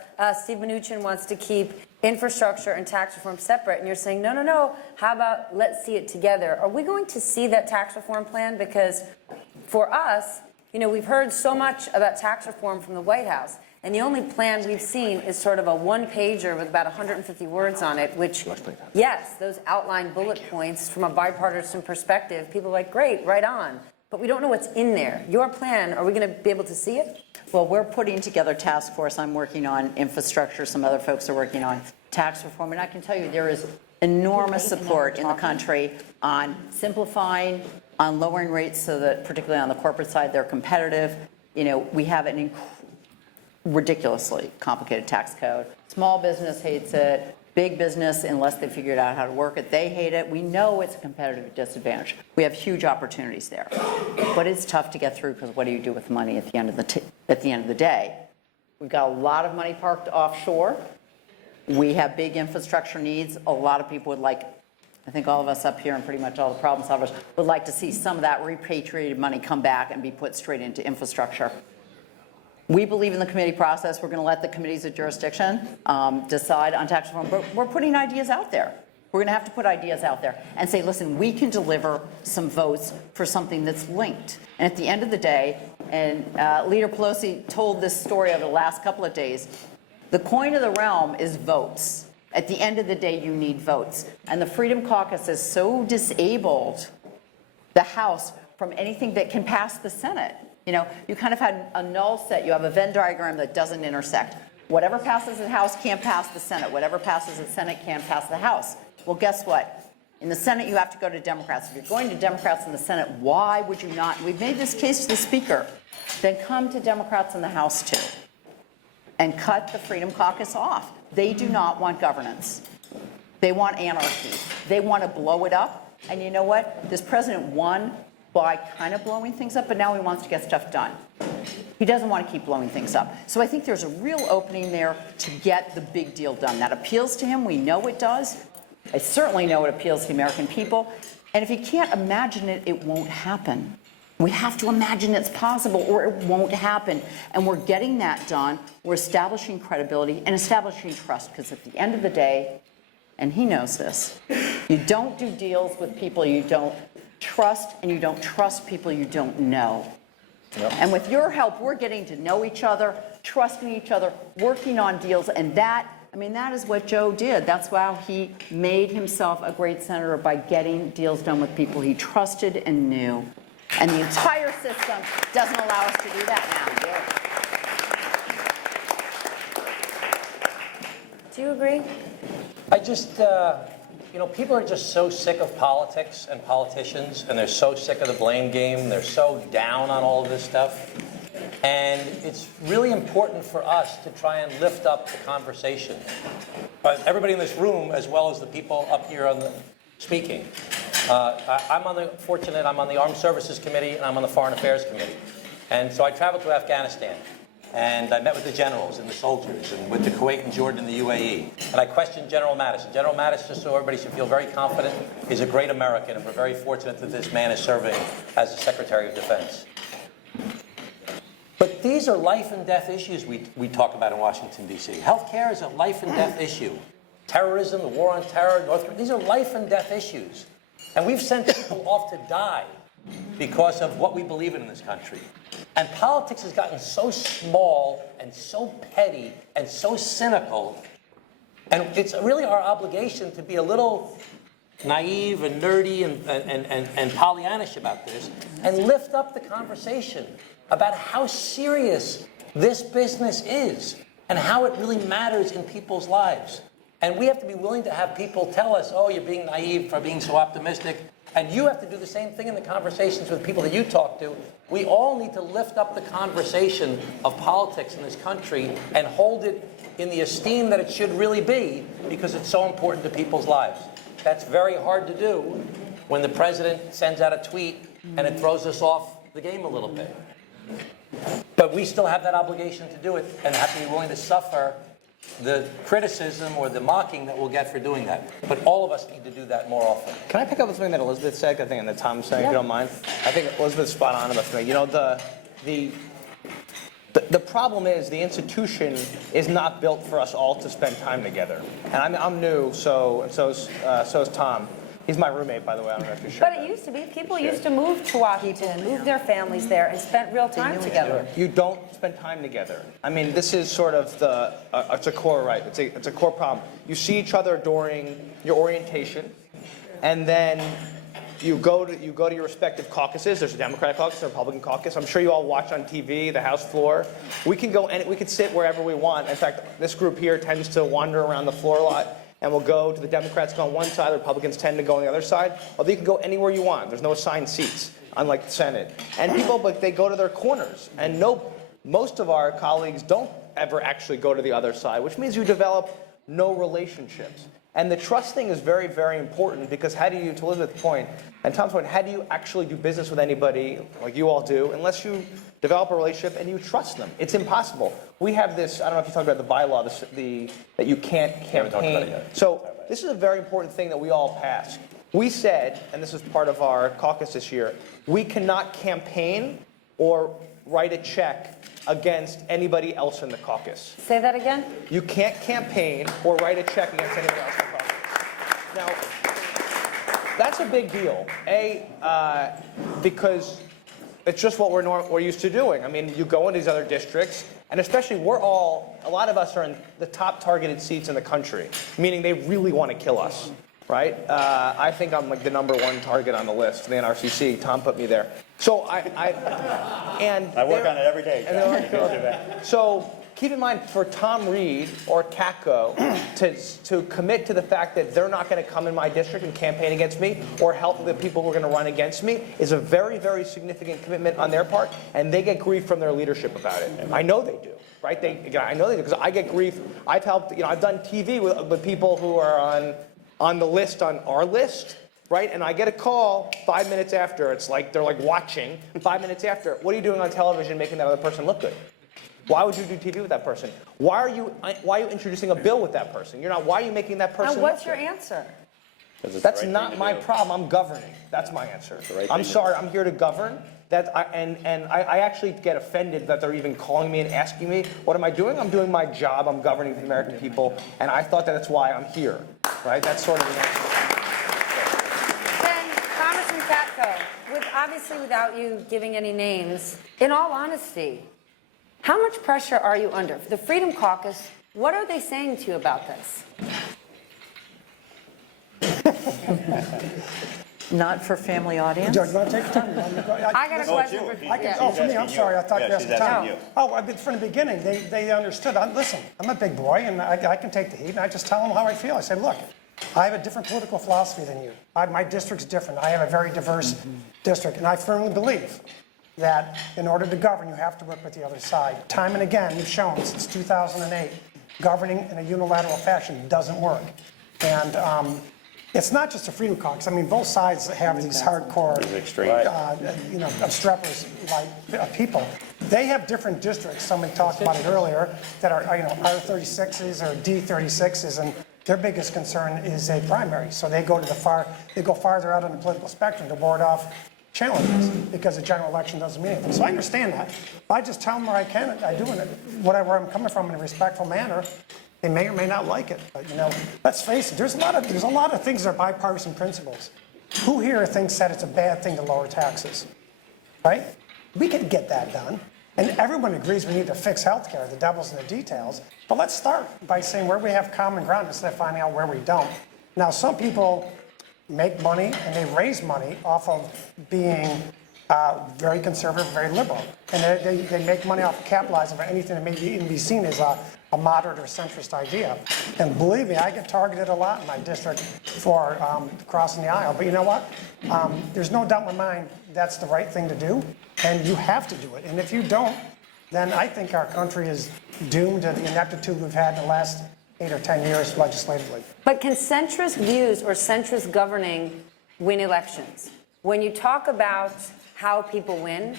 Steve Mnuchin wants to keep infrastructure and tax reform separate, and you're saying, no, how about let's see it together? Are we going to see that tax reform plan? Because for us, you know, we've heard so much about tax reform from the White House, and the only plan we've seen is sort of a one-pager with about 150 words on it, which, yes, those outline bullet points from a bipartisan perspective. People are like, great, right on. But we don't know what's in there. Your plan, are we going to be able to see it? Well, we're putting together a task force. I'm working on infrastructure. Some other folks are working on tax reform. And I can tell you there is enormous support in the country on simplifying, on lowering rates so that, particularly on the corporate side, they're competitive. You know, we have an ridiculously complicated tax code. Small business hates it. Big business, unless they figured out how to work it, they hate it. We know it's a competitive disadvantage. We have huge opportunities there. But it's tough to get through because what do you do with money at the end of the day? We've got a lot of money parked offshore. We have big infrastructure needs. A lot of people would like, I think all of us up here and pretty much all the problem solvers would like to see some of that repatriated money come back and be put straight into infrastructure. We believe in the committee process. We're going to let the committees of jurisdiction decide on tax reform, but we're putting ideas out there. We're going to have to put ideas out there and say, listen, we can deliver some votes for something that's linked. And at the end of the day, and Leader Pelosi told this story over the last couple of days, the coin of the realm is votes. At the end of the day, you need votes. And the Freedom Caucus has so disabled the House from anything that can pass the Senate. You know, you kind of had a null set. You have a Venn diagram that doesn't intersect. Whatever passes the House can't pass the Senate. Whatever passes the Senate can't pass the House. Well, guess what? In the Senate, you have to go to Democrats. If you're going to Democrats in the Senate, why would you not? We've made this case to the Speaker. Then come to Democrats in the House, too, and cut the Freedom Caucus off. They do not want governance. They want anarchy. They want to blow it up. And you know what? This president won by kind of blowing things up, but now he wants to get stuff done. He doesn't want to keep blowing things up. So I think there's a real opening there to get the big deal done. That appeals to him. We know it does. I certainly know it appeals to the American people. And if you can't imagine it, it won't happen. We have to imagine it's possible or it won't happen. And we're getting that done. We're establishing credibility and establishing trust, because at the end of the day, and he knows this, you don't do deals with people you don't trust, and you don't trust people you don't know. Yep. And with your help, we're getting to know each other, trusting each other, working on deals, and that, I mean, that is what Joe did. That's how he made himself a great senator, by getting deals done with people he trusted and knew. And the entire system doesn't allow us to do that now. Do you agree? I just, you know, people are just so sick of politics and politicians, and they're so sick of the blame game. They're so down on all of this stuff. And it's really important for us to try and lift up the conversation. Everybody in this room, as well as the people up here on the speaking. I'm on the Armed Services Committee, and I'm on the Foreign Affairs Committee. And so I traveled to Afghanistan. And I met with the generals and the soldiers, and with the Kuwait and Jordan and the UAE. And I questioned General Mattis. General Mattis, just so everybody should feel very confident, is a great American, and we're very fortunate that this man is serving as the Secretary of Defense. But these are life and death issues we talk about in Washington, D.C. Healthcare is a life and death issue. Terrorism, the war on terror, these are life and death issues. And we've sent people off to die because of what we believe in this country. And politics has gotten so small and so petty and so cynical. And it's really our obligation to be a little naive and nerdy and Pollyannish about this and lift up the conversation about how serious this business is and how it really matters in people's lives. And we have to be willing to have people tell us, oh, you're being naive for being so optimistic. And you have to do the same thing in the conversations with people that you talk to. We all need to lift up the conversation of politics in this country and hold it in the esteem that it should really be, because it's so important to people's lives. That's very hard to do when the president sends out a tweet and it throws us off the game a little bit. But we still have that obligation to do it and have to be willing to suffer the criticism or the mocking that we'll get for doing that. But all of us need to do that more often. Can I pick up on something that Elizabeth said, I think, and that Tom said, if you don't mind? I think Elizabeth's spot on about something. You know, the problem is the institution is not built for us all to spend time together. And I'm new, so is Tom. He's my roommate, by the way. I don't know if you're sure. But it used to be. People used to move to Washington, move their families there, and spent real time together. You don't spend time together. I mean, this is sort of it's a core right. It's a core problem. You see each other during your orientation, and then you go to your respective caucuses. There's a Democratic caucus, a Republican caucus. I'm sure you all watch on TV, the House floor. We can go and we can sit wherever we want. In fact, this group here tends to wander around the floor a lot. And we'll go to the Democrats go on one side, the Republicans tend to go on the other side. Although you can go anywhere you want. There's no assigned seats, unlike the Senate. And people, but they go to their corners. And most of our colleagues don't ever actually go to the other side, which means you develop no relationships. And the trust thing is very, very important, because how do you, to Elizabeth's point, and Tom's point, how do you actually do business with anybody like you all do unless you develop a relationship and you trust them? It's impossible. We have this, I don't know if you talked about the bylaw, that you can't campaign. So this is a very important thing that we all passed. We said, and this is part of our caucus this year, we cannot campaign or write a check against anybody else in the caucus. Say that again? You can't campaign or write a check against anybody else in the caucus. Now, that's a big deal. Because it's just what we're used to doing. I mean, you go into these other districts, and especially a lot of us are in the top targeted seats in the country, meaning they really want to kill us, right? I think I'm like the #1 target on the list, the NRCC. Tom put me there. So I work on it every day. So keep in mind, for Tom Reed or TACO to commit to the fact that they're not going to come in my district and campaign against me or help the people who are going to run against me is a very, very significant commitment on their part, and they get grief from their leadership about it. I know they do, right? I know they do, because I get grief. I've helped, I've done TV with people who are on the list, on our list, right? And I get a call 5 minutes after. It's like they're like watching 5 minutes after. What are you doing on television making that other person look good? Why would you do TV with that person? Why are you introducing a bill with that person? Why are you making that person? And what's your answer? That's not my problem. I'm governing. That's my answer. I'm sorry. I'm here to govern. I actually get offended that they're even calling me and asking me, what am I doing? I'm doing my job. I'm governing the American people. And I thought that's why I'm here. Right? That's sort of the answer. Then, Congressman Katko, obviously without you giving any names, in all honesty, how much pressure are you under? The Freedom Caucus, what are they saying to you about this? Not for family audience. Joe, you want to take the time? I got a question for For me, I'm sorry. I thought you asked Tom. you. Oh, from the beginning, they understood. Listen, I'm a big boy, and I can take the heat, and I just tell them how I feel. I say, look, I have a different political philosophy than you. My district's different. I have a very diverse district, and I firmly believe that in order to govern, you have to work with the other side. Time and again, you've shown since 2008, governing in a unilateral fashion doesn't work. And it's not just a Freedom Caucus. I mean, both sides have these hardcore, obstreperous like people. They have different districts. Somebody talked about it earlier that are R36s or D36s, and their biggest concern is a primary. So they go farther out on the political spectrum to ward off challenges because the general election doesn't mean anything. So I understand that. I just tell them where I can. I do it where I'm coming from in a respectful manner. They may or may not like it, but let's face it. There's a lot of things that are bipartisan principles. Who here thinks that it's a bad thing to lower taxes, right? We could get that done, and everyone agrees we need to fix healthcare. The devil's in the details. But let's start by saying where we have common ground instead of finding out where we don't. Now, some people make money and they raise money off of being very conservative, very liberal. And they make money off of capitalizing on anything that may even be seen as a moderate or centrist idea. And believe me, I get targeted a lot in my district for crossing the aisle. But you know what? There's no doubt in my mind that's the right thing to do, and you have to do it. And if you don't, then I think our country is doomed to the ineptitude we've had in the last 8 or 10 years legislatively. But can centrist views or centrist governing win elections? When you talk about how people win,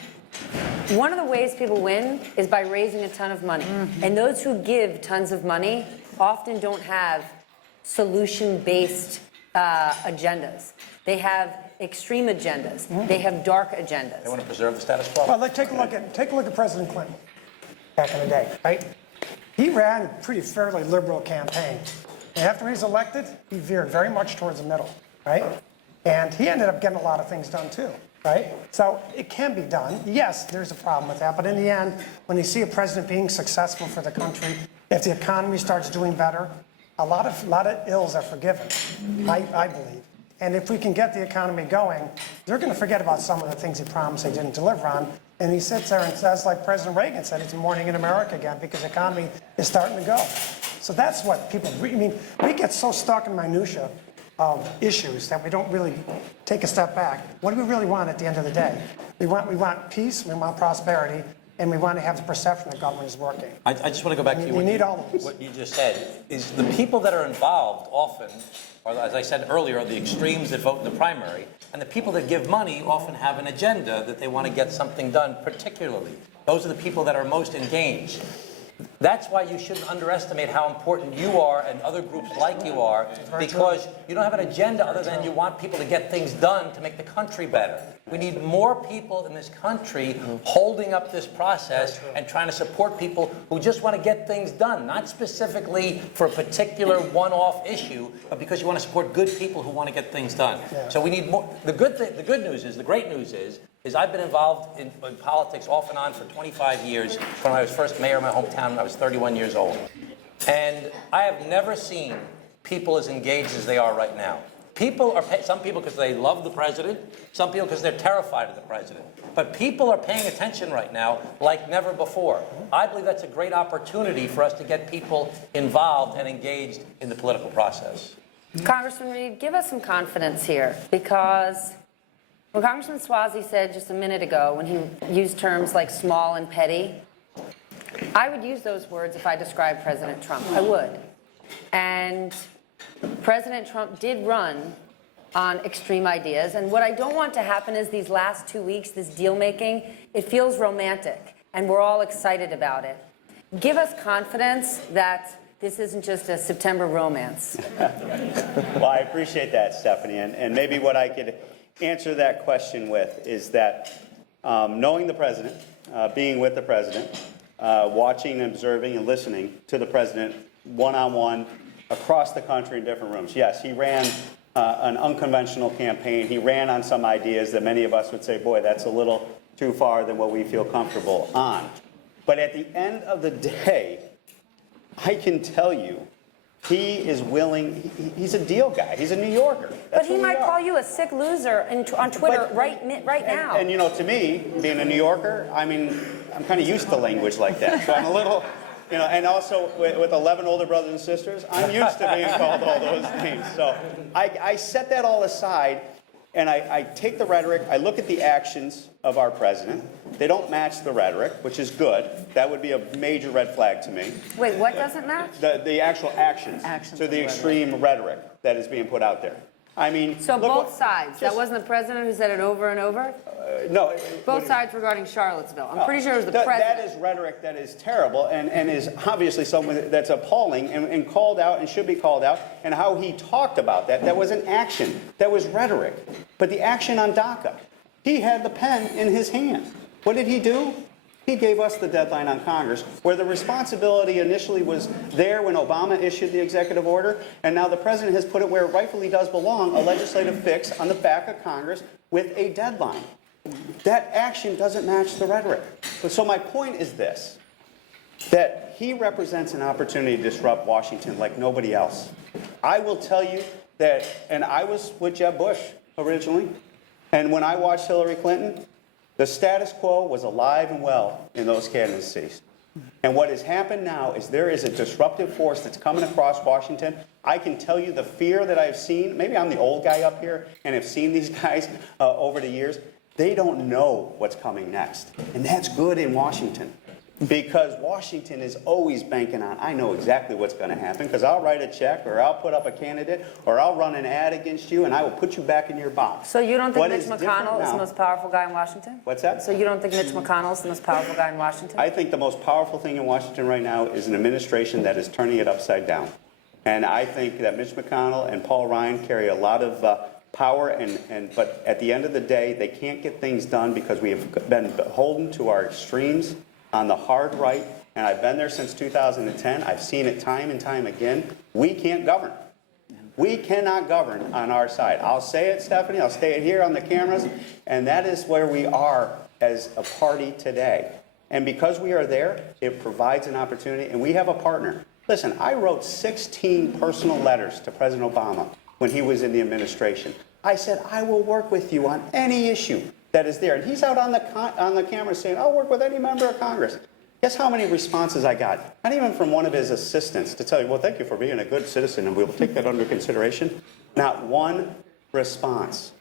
one of the ways people win is by raising a ton of money. And those who give tons of money often don't have solution-based agendas. They have extreme agendas. They have dark agendas. They want to preserve the status quo. Well, let's take a look at President Clinton back in the day, right? He ran a pretty fairly liberal campaign. And after he was elected, he veered very much towards the middle, right? And he ended up getting a lot of things done too, right? So it can be done. Yes, there's a problem with that. But in the end, when you see a president being successful for the country, if the economy starts doing better, a lot of ills are forgiven, I believe. And if we can get the economy going, they're going to forget about some of the things he promised they didn't deliver on. And he sits there and says, like President Reagan said, it's morning in America again because the economy is starting to go. So that's what people, I mean, we get so stuck in minutia of issues that we don't really take a step back. What do we really want at the end of the day? We want peace, we want prosperity, and we want to have the perception that government is working. I just want to go back to We need all of this. what you just said. Is the people that are involved often, or as I said earlier, are the extremes that vote in the primary, and the people that give money often have an agenda that they want to get something done particularly. Those are the people that are most engaged. That's why you shouldn't underestimate how important you are and other groups like you are, because you don't have an agenda other than you want people to get things done to make the country better. We need more people in this country holding up this process and trying to support people who just want to get things done, not specifically for a particular one-off issue, but because you want to support good people who want to get things done. So we need more. The great news is I've been involved in politics off and on for 25 years when I was first mayor of my hometown when I was 31 years old. And I have never seen people as engaged as they are right now. Some people because they love the president, some people because they're terrified of the president. But people are paying attention right now like never before. I believe that's a great opportunity for us to get people involved and engaged in the political process. Congressman Reed, give us some confidence here, because what Congressman Swazi said just a minute ago when he used terms like small and petty, I would use those words if I described President Trump. I would. And President Trump did run on extreme ideas. And what I don't want to happen is these last 2 weeks, this deal making, it feels romantic and we're all excited about it. Give us confidence that this isn't just a September romance. Well, I appreciate that, Stephanie. And maybe what I could answer that question with is that knowing the president, being with the president, watching, observing, and listening to the president one-on-one across the country in different rooms. Yes, he ran an unconventional campaign. He ran on some ideas that many of us would say, boy, that's a little too far than what we feel comfortable on. But at the end of the day, I can tell you, he is willing. He's a deal guy. He's a New Yorker. But he might call you a sick loser on Twitter right now. And you know, to me, being a New Yorker, I mean, I'm kind of used to language like that. So I'm a little, you know, and also with 11 older brothers and sisters, I'm used to being called all those names. So I set that all aside, and I take the rhetoric, I look at the actions of our president. They don't match the rhetoric, which is good. That would be a major red flag to me. Wait, what doesn't match? The actual actions to the extreme rhetoric that is being put out there. I mean, so both sides. That wasn't the president who said it over and over? No. Both sides regarding Charlottesville. I'm pretty sure it was the president. That is rhetoric that is terrible and is obviously something that's appalling and called out and should be called out. And how he talked about that was an action. That was rhetoric. But the action on DACA, he had the pen in his hand. What did he do? He gave us the deadline on Congress, where the responsibility initially was there when Obama issued the executive order, and now the president has put it where it rightfully does belong, a legislative fix on the back of Congress with a deadline. That action doesn't match the rhetoric. But so my point is this, that he represents an opportunity to disrupt Washington like nobody else. I will tell you, that, and I was with Jeb Bush originally, and when I watched Hillary Clinton, the status quo was alive and well in those candidacies. And what has happened now is there is a disruptive force that's coming across Washington. I can tell you the fear that I've seen, maybe I'm the old guy up here and have seen these guys over the years. They don't know what's coming next. And that's good in Washington. Because Washington is always banking on, I know exactly what's going to happen, because I'll write a check, or I'll put up a candidate, or I'll run an ad against you, and I will put you back in your box. So you don't think What Mitch is different McConnell is now- the most powerful guy in Washington? What's that? So you don't think Mitch McConnell is the most powerful guy in Washington? I think the most powerful thing in Washington right now is an administration that is turning it upside down. And I think that Mitch McConnell and Paul Ryan carry a lot of power, but at the end of the day, they can't get things done because we have been beholden to our extremes on the hard right. And I've been there since 2010. I've seen it time and time again. We can't govern. We cannot govern on our side. I'll say it, Stephanie. I'll say it here on the cameras. And that is where we are as a party today. And because we are there, it provides an opportunity. And we have a partner. Listen, I wrote 16 personal letters to President Obama when he was in the administration. I said, I will work with you on any issue that is there. And he's out on the camera saying, I'll work with any member of Congress. Guess how many responses I got? Not even from one of his assistants to tell you, well, thank you for being a good citizen, and we'll take that under consideration. Not one response.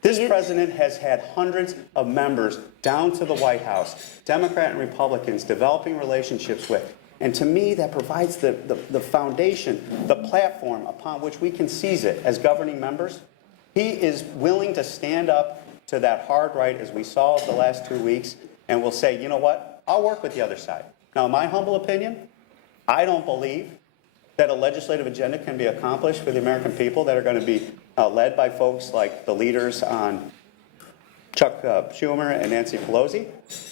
This president has had hundreds of members down to the White House, Democrat and Republicans, developing relationships with. And to me, that provides the foundation, the platform upon which we can seize it as governing members. He is willing to stand up to that hard right, as we saw the last 2 weeks, and will say, you know what? I'll work with the other side. Now, in my humble opinion, I don't believe that a legislative agenda can be accomplished for the American people that are going to be led by folks like the leaders on Chuck Schumer and Nancy Pelosi.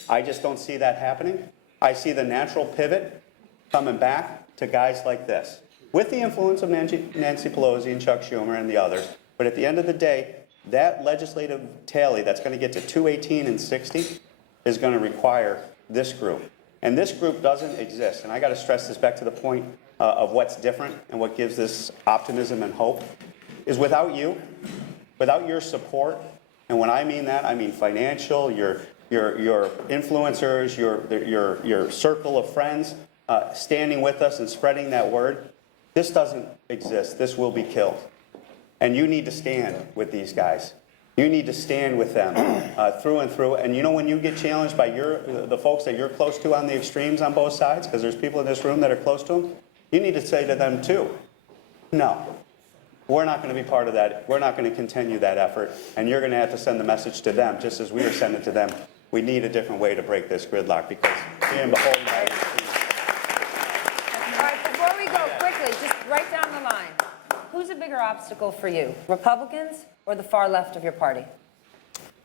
I just don't see that happening. I see the natural pivot coming back to guys like this, with the influence of Nancy Pelosi and Chuck Schumer and the others. But at the end of the day, that legislative tally that's going to get to 218 and 60 is going to require this group. And this group doesn't exist. And I got to stress this back to the point of what's different and what gives this optimism and hope is without you, without your support, and when I mean that, I mean financial, your influencers, your circle of friends standing with us and spreading that word. This doesn't exist. This will be killed. And you need to stand with these guys. You need to stand with them through and through. And you know, when you get challenged by the folks that you're close to on the extremes on both sides, because there's people in this room that are close to them, you need to say to them too, no, we're not going to be part of that. We're not going to continue that effort. And you're going to have to send the message to them, just as we are sending to them. We need a different way to break this gridlock, because being beholden by All right, before we go, quickly, just right down the line. Who's a bigger obstacle for you, Republicans or the far left of your party?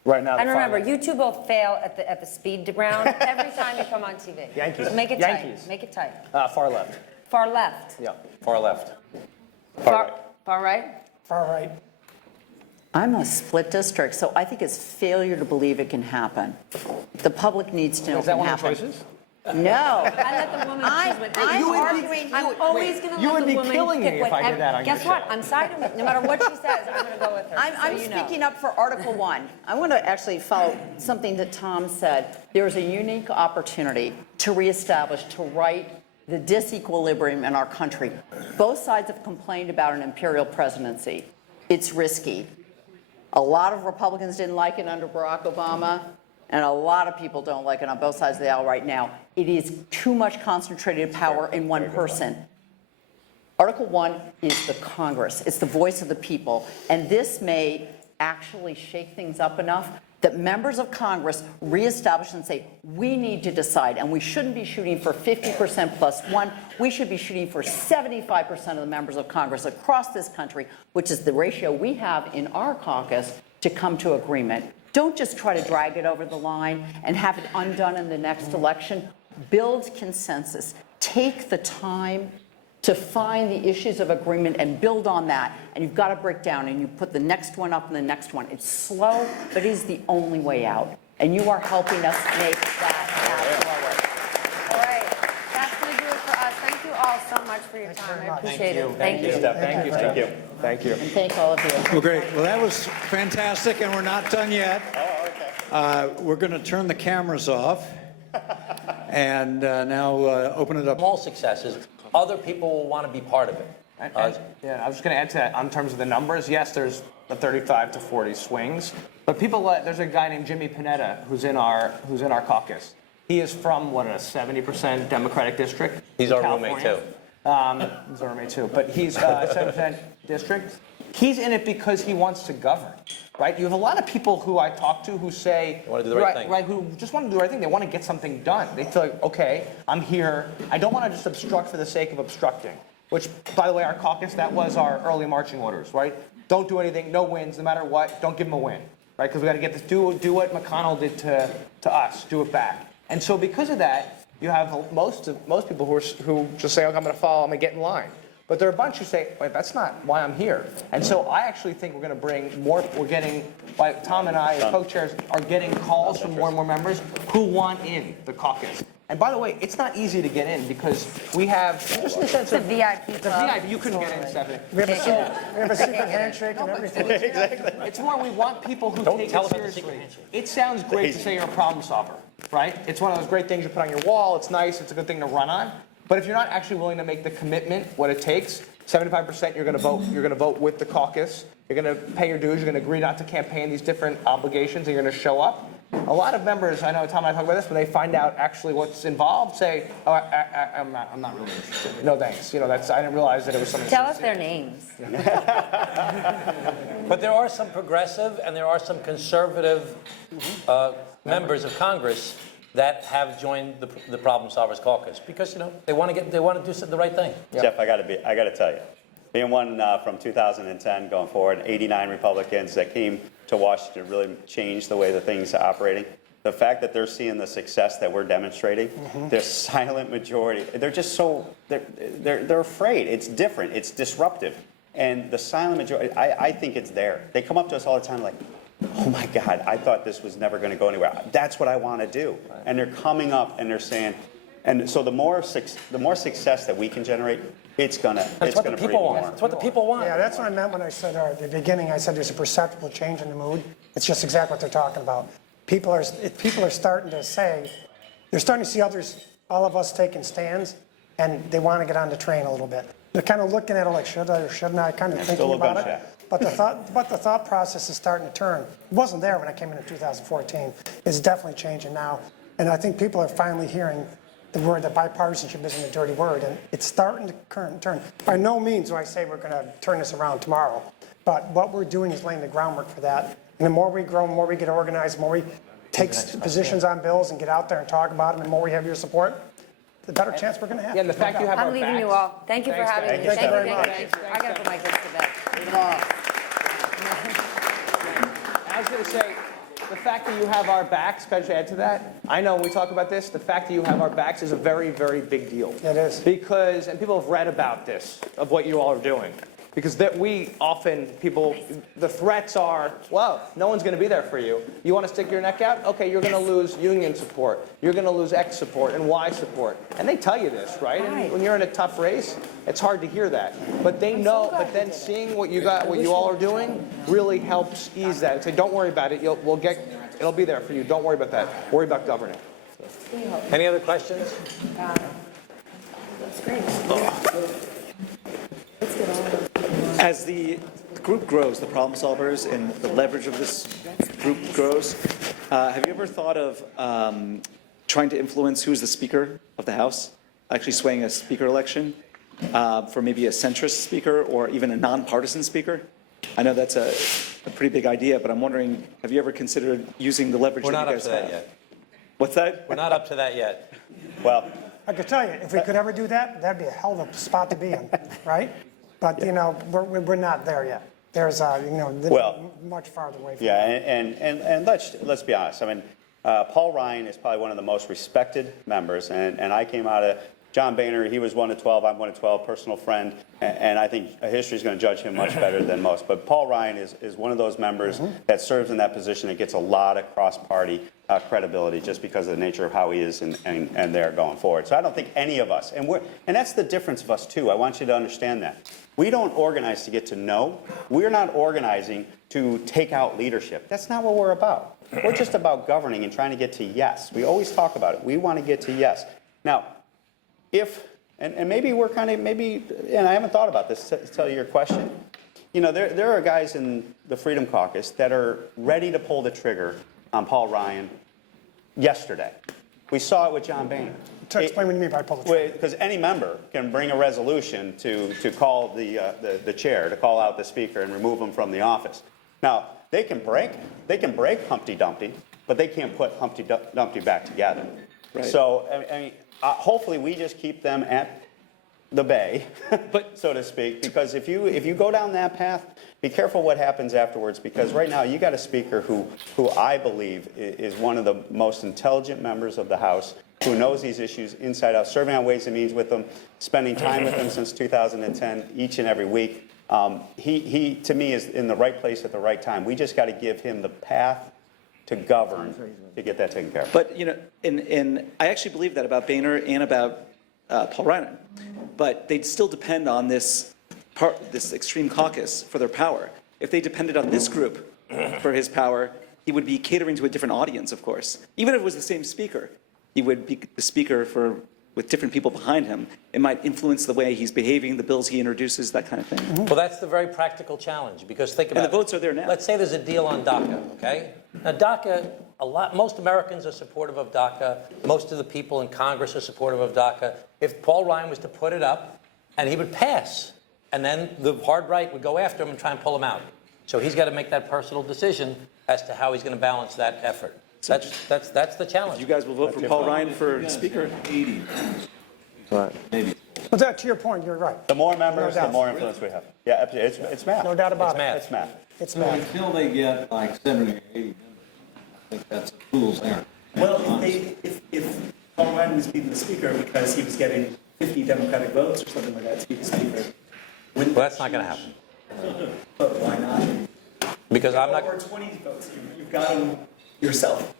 Right now, the And far remember, left. you two both fail at the speed round every time you come on TV. Yankees. Make it Yankees. tight. Make it tight. Far left. Far left. Yeah. Far left. Far right. Far right. I'm a split district, so I think it's failure to believe it can happen. The public needs to know it Is that can one of the happen. choices? No. I let the woman choose what they I'm want. arguing. I'm always going to you let would the be woman killing pick me if I whatever. did that on your Guess what? show. I'm siding with. No matter what she says, I'm going to go with her. I'm so you know. speaking up for Article 1. I want to actually follow something that Tom said. There's a unique opportunity to reestablish, to right the disequilibrium in our country. Both sides have complained about an imperial presidency. It's risky. A lot of Republicans didn't like it under Barack Obama, and a lot of people don't like it on both sides of the aisle right now. It is too much concentrated power in one person. Article 1 is the Congress. It's the voice of the people. And this may actually shake things up enough that members of Congress reestablish and say, we need to decide, and we shouldn't be shooting for 50% plus one. We should be shooting for 75% of the members of Congress across this country, which is the ratio we have in our caucus, to come to agreement. Don't just try to drag it over the line and have it undone in the next election. Build consensus. Take the time to find the issues of agreement and build on that. And you've got to break down, and you put the next one up and the next one. It's slow, but it is the only way out. And you are helping us make that path forward. All right. That's going to do it for us. Thank you all so much for your time. I appreciate it. Thank you. Thank you. Thank you. And thank all of you. Well, great. Well, that was fantastic, and we're not done yet. We're going to turn the cameras off and now open it up. Small successes, other people will want to be part of it. Yeah, I was just going to add to that in terms of the numbers. Yes, there's the 35 to 40 swings, but there's a guy named Jimmy Panetta who's in our caucus. He is from a 70% Democratic district. He's our roommate too. He's our roommate too, but he's 70% district. He's in it because he wants to govern, right? You have a lot of people who I talk to who say, They want to do the right thing. Right, who just want to do the right thing. They want to get something done. They feel like, okay, I'm here. I don't want to just obstruct for the sake of obstructing, which, by the way, our caucus, that was our early marching orders, right? Don't do anything, no wins, no matter what, don't give them a win, right? Because we got to get this, do what McConnell did to us, do it back. And so because of that, you have most people who just say, okay, I'm going to follow, I'm going to get in line. But there are a bunch who say, wait, that's not why I'm here. And so I actually think we're going to bring more, like Tom and I, as co-chairs, are getting calls from more and more members who want in the caucus. And by the way, it's not easy to get in because we have, just in the sense of The VIP the club. VIP, you couldn't get in, Stephanie. We have a secret handshake and everything. It's more we want people who take tell it them about the secret seriously. handshake. It sounds great to say you're a problem solver, right? It's one of those great things you put on your wall. It's nice. It's a good thing to run on. But if you're not actually willing to make the commitment, what it takes, 75% you're going to vote. You're going to vote with the caucus. You're going to pay your dues. You're going to agree not to campaign these different obligations, and you're going to show up. A lot of members, I know Tom and I talk about this, when they find out actually what's involved, say, "Oh, I'm not really interested. No thanks. I didn't realize that it was something." Tell us their names. But there are some progressive and there are some conservative members of Congress that have joined the Problem Solvers Caucus because they want to do the right thing. Jeff, I got to tell you, being one from 2010 going forward, 89 Republicans that came to Washington really changed the way the things are operating. The fact that they're seeing the success that we're demonstrating, this silent majority, they're just they're afraid. It's different. It's disruptive. And the silent majority, I think it's there. They come up to us all the time like, oh my God, I thought this was never going to go anywhere. That's what I want to do. And they're coming up and they're saying, and so the more success that we can generate, it's gonna That's what the breed people want. more. That's what the people want. Yeah, that's what I meant when I said at the beginning, I said there's a perceptible change in the mood. It's just exactly what they're talking about. People are starting to say, they're starting to see all of us taking stands, and they want to get on the train a little bit. They're kind of looking at it like, should I or shouldn't I, kind of thinking still a about bunch it. But the thought process is starting to turn. It wasn't there when I came in 2014. It's definitely changing now. And I think people are finally hearing the word that bipartisanship isn't a dirty word, and it's starting to turn. By no means do I say we're going to turn this around tomorrow, but what we're doing is laying the groundwork for that. And the more we grow, the more we get organized, the more we take positions on bills and get out there and talk about them, and the more we have your support, the better chance we're going to have. Yeah, and the fact you have our I'm leaving backs. you all. Thank you for Thanks, having me. Thank you very Thank much. you. I got to put my kids to bed. I was going to say, the fact that you have our backs, can I just add to that? I know when we talk about this, the fact that you have our backs is a very, very big deal. It is. Because, and people have read about this, of what you all are doing. Because the threats are, well, no one's going to be there for you. You want to stick your neck out? Okay, you're going to lose union support. You're going to lose X support and Y support. And they tell you this, right? And when you're in a tough race, it's hard to hear that. But they know, but then seeing what you all are doing really helps ease that. Say, don't worry about it. It'll be there for you. Don't worry about that. Worry about governing. Any other questions? That's great. As the group grows, the problem solvers, and the leverage of this group grows, have you ever thought of trying to influence who's the Speaker of the House, actually swaying a Speaker election for maybe a centrist Speaker or even a nonpartisan Speaker? I know that's a pretty big idea, but I'm wondering, have you ever considered using the leverage We're that not you up guys to that have? yet. What's that? We're not up to that yet. Well, I could tell you, if we could ever do that, that'd be a hell of a spot to be in, right? But, we're not there yet. There's, Well, much farther away from yeah, that. and let's be honest. I mean, Paul Ryan is probably one of the most respected members, and I came out of John Boehner, he was 1 of 12, I'm 1 of 12, personal friend, and I think history is going to judge him much better than most. But Paul Ryan is one of those members that serves in that position that gets a lot of cross-party credibility just because of the nature of how he is and they're going forward. So I don't think any of us, and that's the difference of us too. I want you to understand that. We don't organize to get to know. We're not organizing to take out leadership. That's not what we're about. We're just about governing and trying to get to yes. We always talk about it. We want to get to yes. Now, and maybe we're kind of, and I haven't thought about this to tell you your question. You know, there are guys in the Freedom Caucus that are ready to pull the trigger on Paul Ryan yesterday. We saw it with John Boehner. To explain what you mean by pull the trigger. Because any member can bring a resolution to call the chair, to call out the speaker and remove him from the office. Now, they can break Humpty Dumpty, but they can't put Humpty Dumpty back together. Right. So, I mean, hopefully we just keep them at the bay, so to speak, because if you go down that path, be careful what happens afterwards, because right now you got a speaker who I believe is one of the most intelligent members of the House, who knows these issues inside out, serving on Ways and Means with them, spending time with them since 2010, each and every week. He to me, is in the right place at the right time. We just got to give him the path to govern to get that taken care of. But, you know, and I actually believe that about Boehner and about Paul Ryan. But they'd still depend on this extreme caucus for their power. If they depended on this group for his power, he would be catering to a different audience, of course. Even if it was the same speaker, he would be the speaker with different people behind him. It might influence the way he's behaving, the bills he introduces, that kind of thing. Well, that's the very practical challenge, because think about it. And the votes are there now. Let's say there's a deal on DACA, okay? Now, DACA, most Americans are supportive of DACA. Most of the people in Congress are supportive of DACA. If Paul Ryan was to put it up, and he would pass, and then the hard right would go after him and try and pull him out. So he's got to make that personal decision as to how he's going to balance that effort. That's the challenge. You guys will vote for Paul Ryan for speaker? 80. Right. Maybe. But that, to your point, you're right. The more members, No doubt. the more influence we have. Yeah, it's math. No doubt about it. It's math. It's So math. until they get like 70 or 80 members, I think that's a fool's errand. Well, if Paul Ryan was being the speaker because he was getting 50 Democratic votes or something like that to be the speaker. Well, that's not going to happen. But why not? Because I'm not... Or 20 votes, you've got him yourself.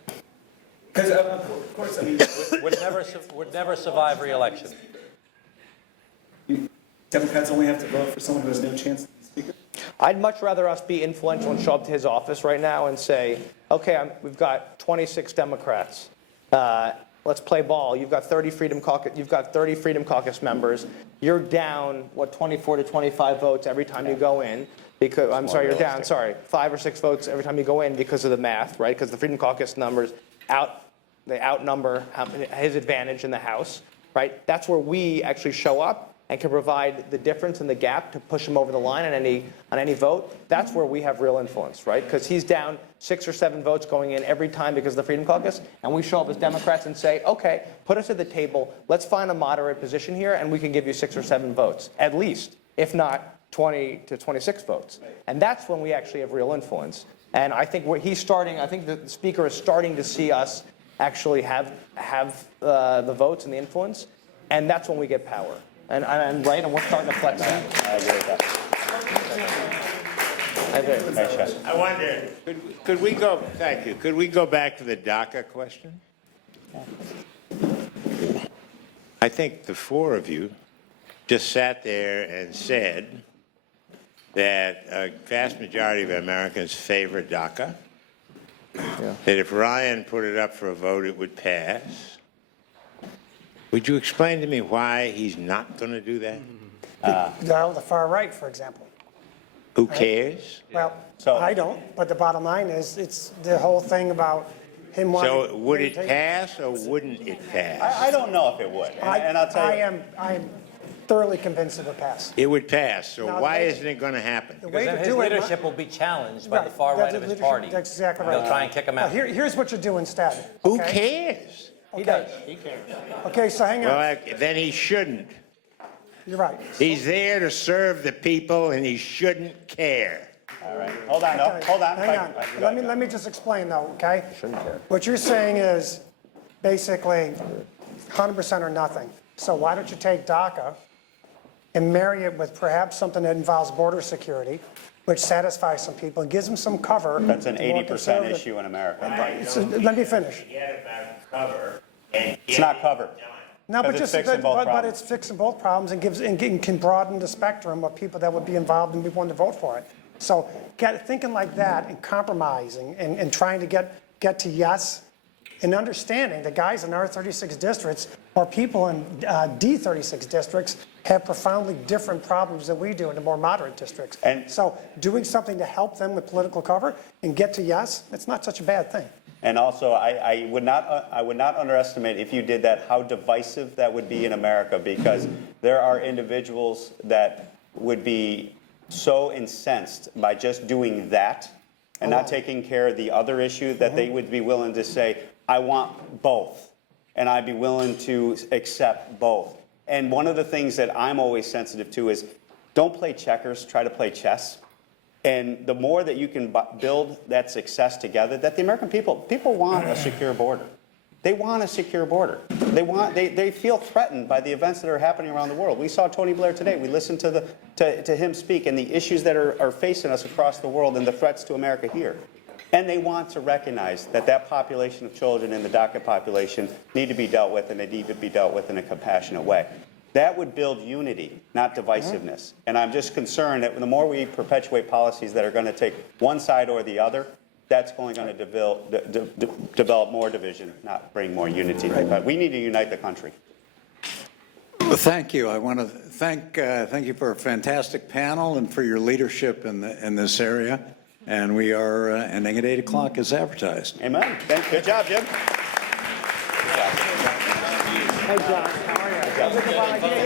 Because, of course, I mean... would never survive re-election. Democrats only have to vote for someone who has no chance to be speaker? I'd much rather us be influential and show up to his office right now and say, okay, we've got 26 Democrats. Let's play ball. You've got 30 Freedom Caucus members. You're down, 24 to 25 votes every time you go in. Because you're down, 5 or 6 votes every time you go in because of the math, right? Because the Freedom Caucus numbers outnumber his advantage in the House, right? That's where we actually show up and can provide the difference in the gap to push him over the line on any vote. That's where we have real influence, right? Because he's down 6 or 7 votes going in every time because of the Freedom Caucus, and we show up as Democrats and say, okay, put us at the table, let's find a moderate position here, and we can give you 6 or 7 votes, at least, if not 20 to 26 votes. And that's when we actually have real influence. And I think I think the speaker is starting to see us actually have the votes and the influence, and that's when we get power. And we're starting to flex that. I agree with that. Thanks, Chad. I wonder, could we go, thank you, could we go back to the DACA question? I think the 4 of you just sat there and said that a vast majority of Americans favor DACA, that if Ryan put it up for a vote, it would pass. Would you explain to me why he's not going to do that? The far right, for example. Who cares? Well, I don't, but the bottom line is, it's the whole thing about him wanting... So would it pass or wouldn't it pass? I don't know if it would, and I'll tell you. I am thoroughly convinced it would pass. It would pass, so Now, why isn't it going to happen? The way Because then to his do it... leadership will be challenged by the Right, far right that's of his leadership, party. that's exactly right. They'll try and kick him out. Here's what you do instead. Who okay? cares? He does. Okay, so hang on. Well, then he shouldn't. You're right. He's there to serve the people, and he shouldn't care. All right, hold on, no, hold on. Hang on. Let me just explain, though, okay? What you're saying is basically 100% or nothing. So why don't you take DACA and marry it with perhaps something that involves border security, which satisfies some people and gives them some cover. That's an to more 80% conservative- issue in America. Let me finish. It's not cover. No, but Because it's just, fixing both but problems. it's fixing both problems and can broaden the spectrum of people that would be involved and be willing to vote for it. So thinking like that and compromising and trying to get to yes, and understanding the guys in R36 districts or people in D36 districts have profoundly different problems than we do in the more moderate districts. And- so doing something to help them with political cover and get to yes, it's not such a bad thing. And also, I would not underestimate, if you did that, how divisive that would be in America, because there are individuals that would be so incensed by just doing that and not taking care of the other issue that they would be willing to say, I want both, and I'd be willing to accept both. And one of the things that I'm always sensitive to is don't play checkers, try to play chess. And the more that you can build that success together, that the American people want a secure border. They want a secure border. They feel threatened by the events that are happening around the world. We saw Tony Blair today. We listened to him speak and the issues that are facing us across the world and the threats to America here. And they want to recognize that that population of children in the DACA population need to be dealt with, and they need to be dealt with in a compassionate way. That would build unity, not divisiveness. And I'm just concerned that the more we perpetuate policies that are going to take one side or the other, that's only going to develop more division, not bring more unity. But we need to unite the country. Well, thank you. I want to thank you for a fantastic panel and for your leadership in this area. And we are ending at 8 o'clock as advertised. Amen. Good job, Jim.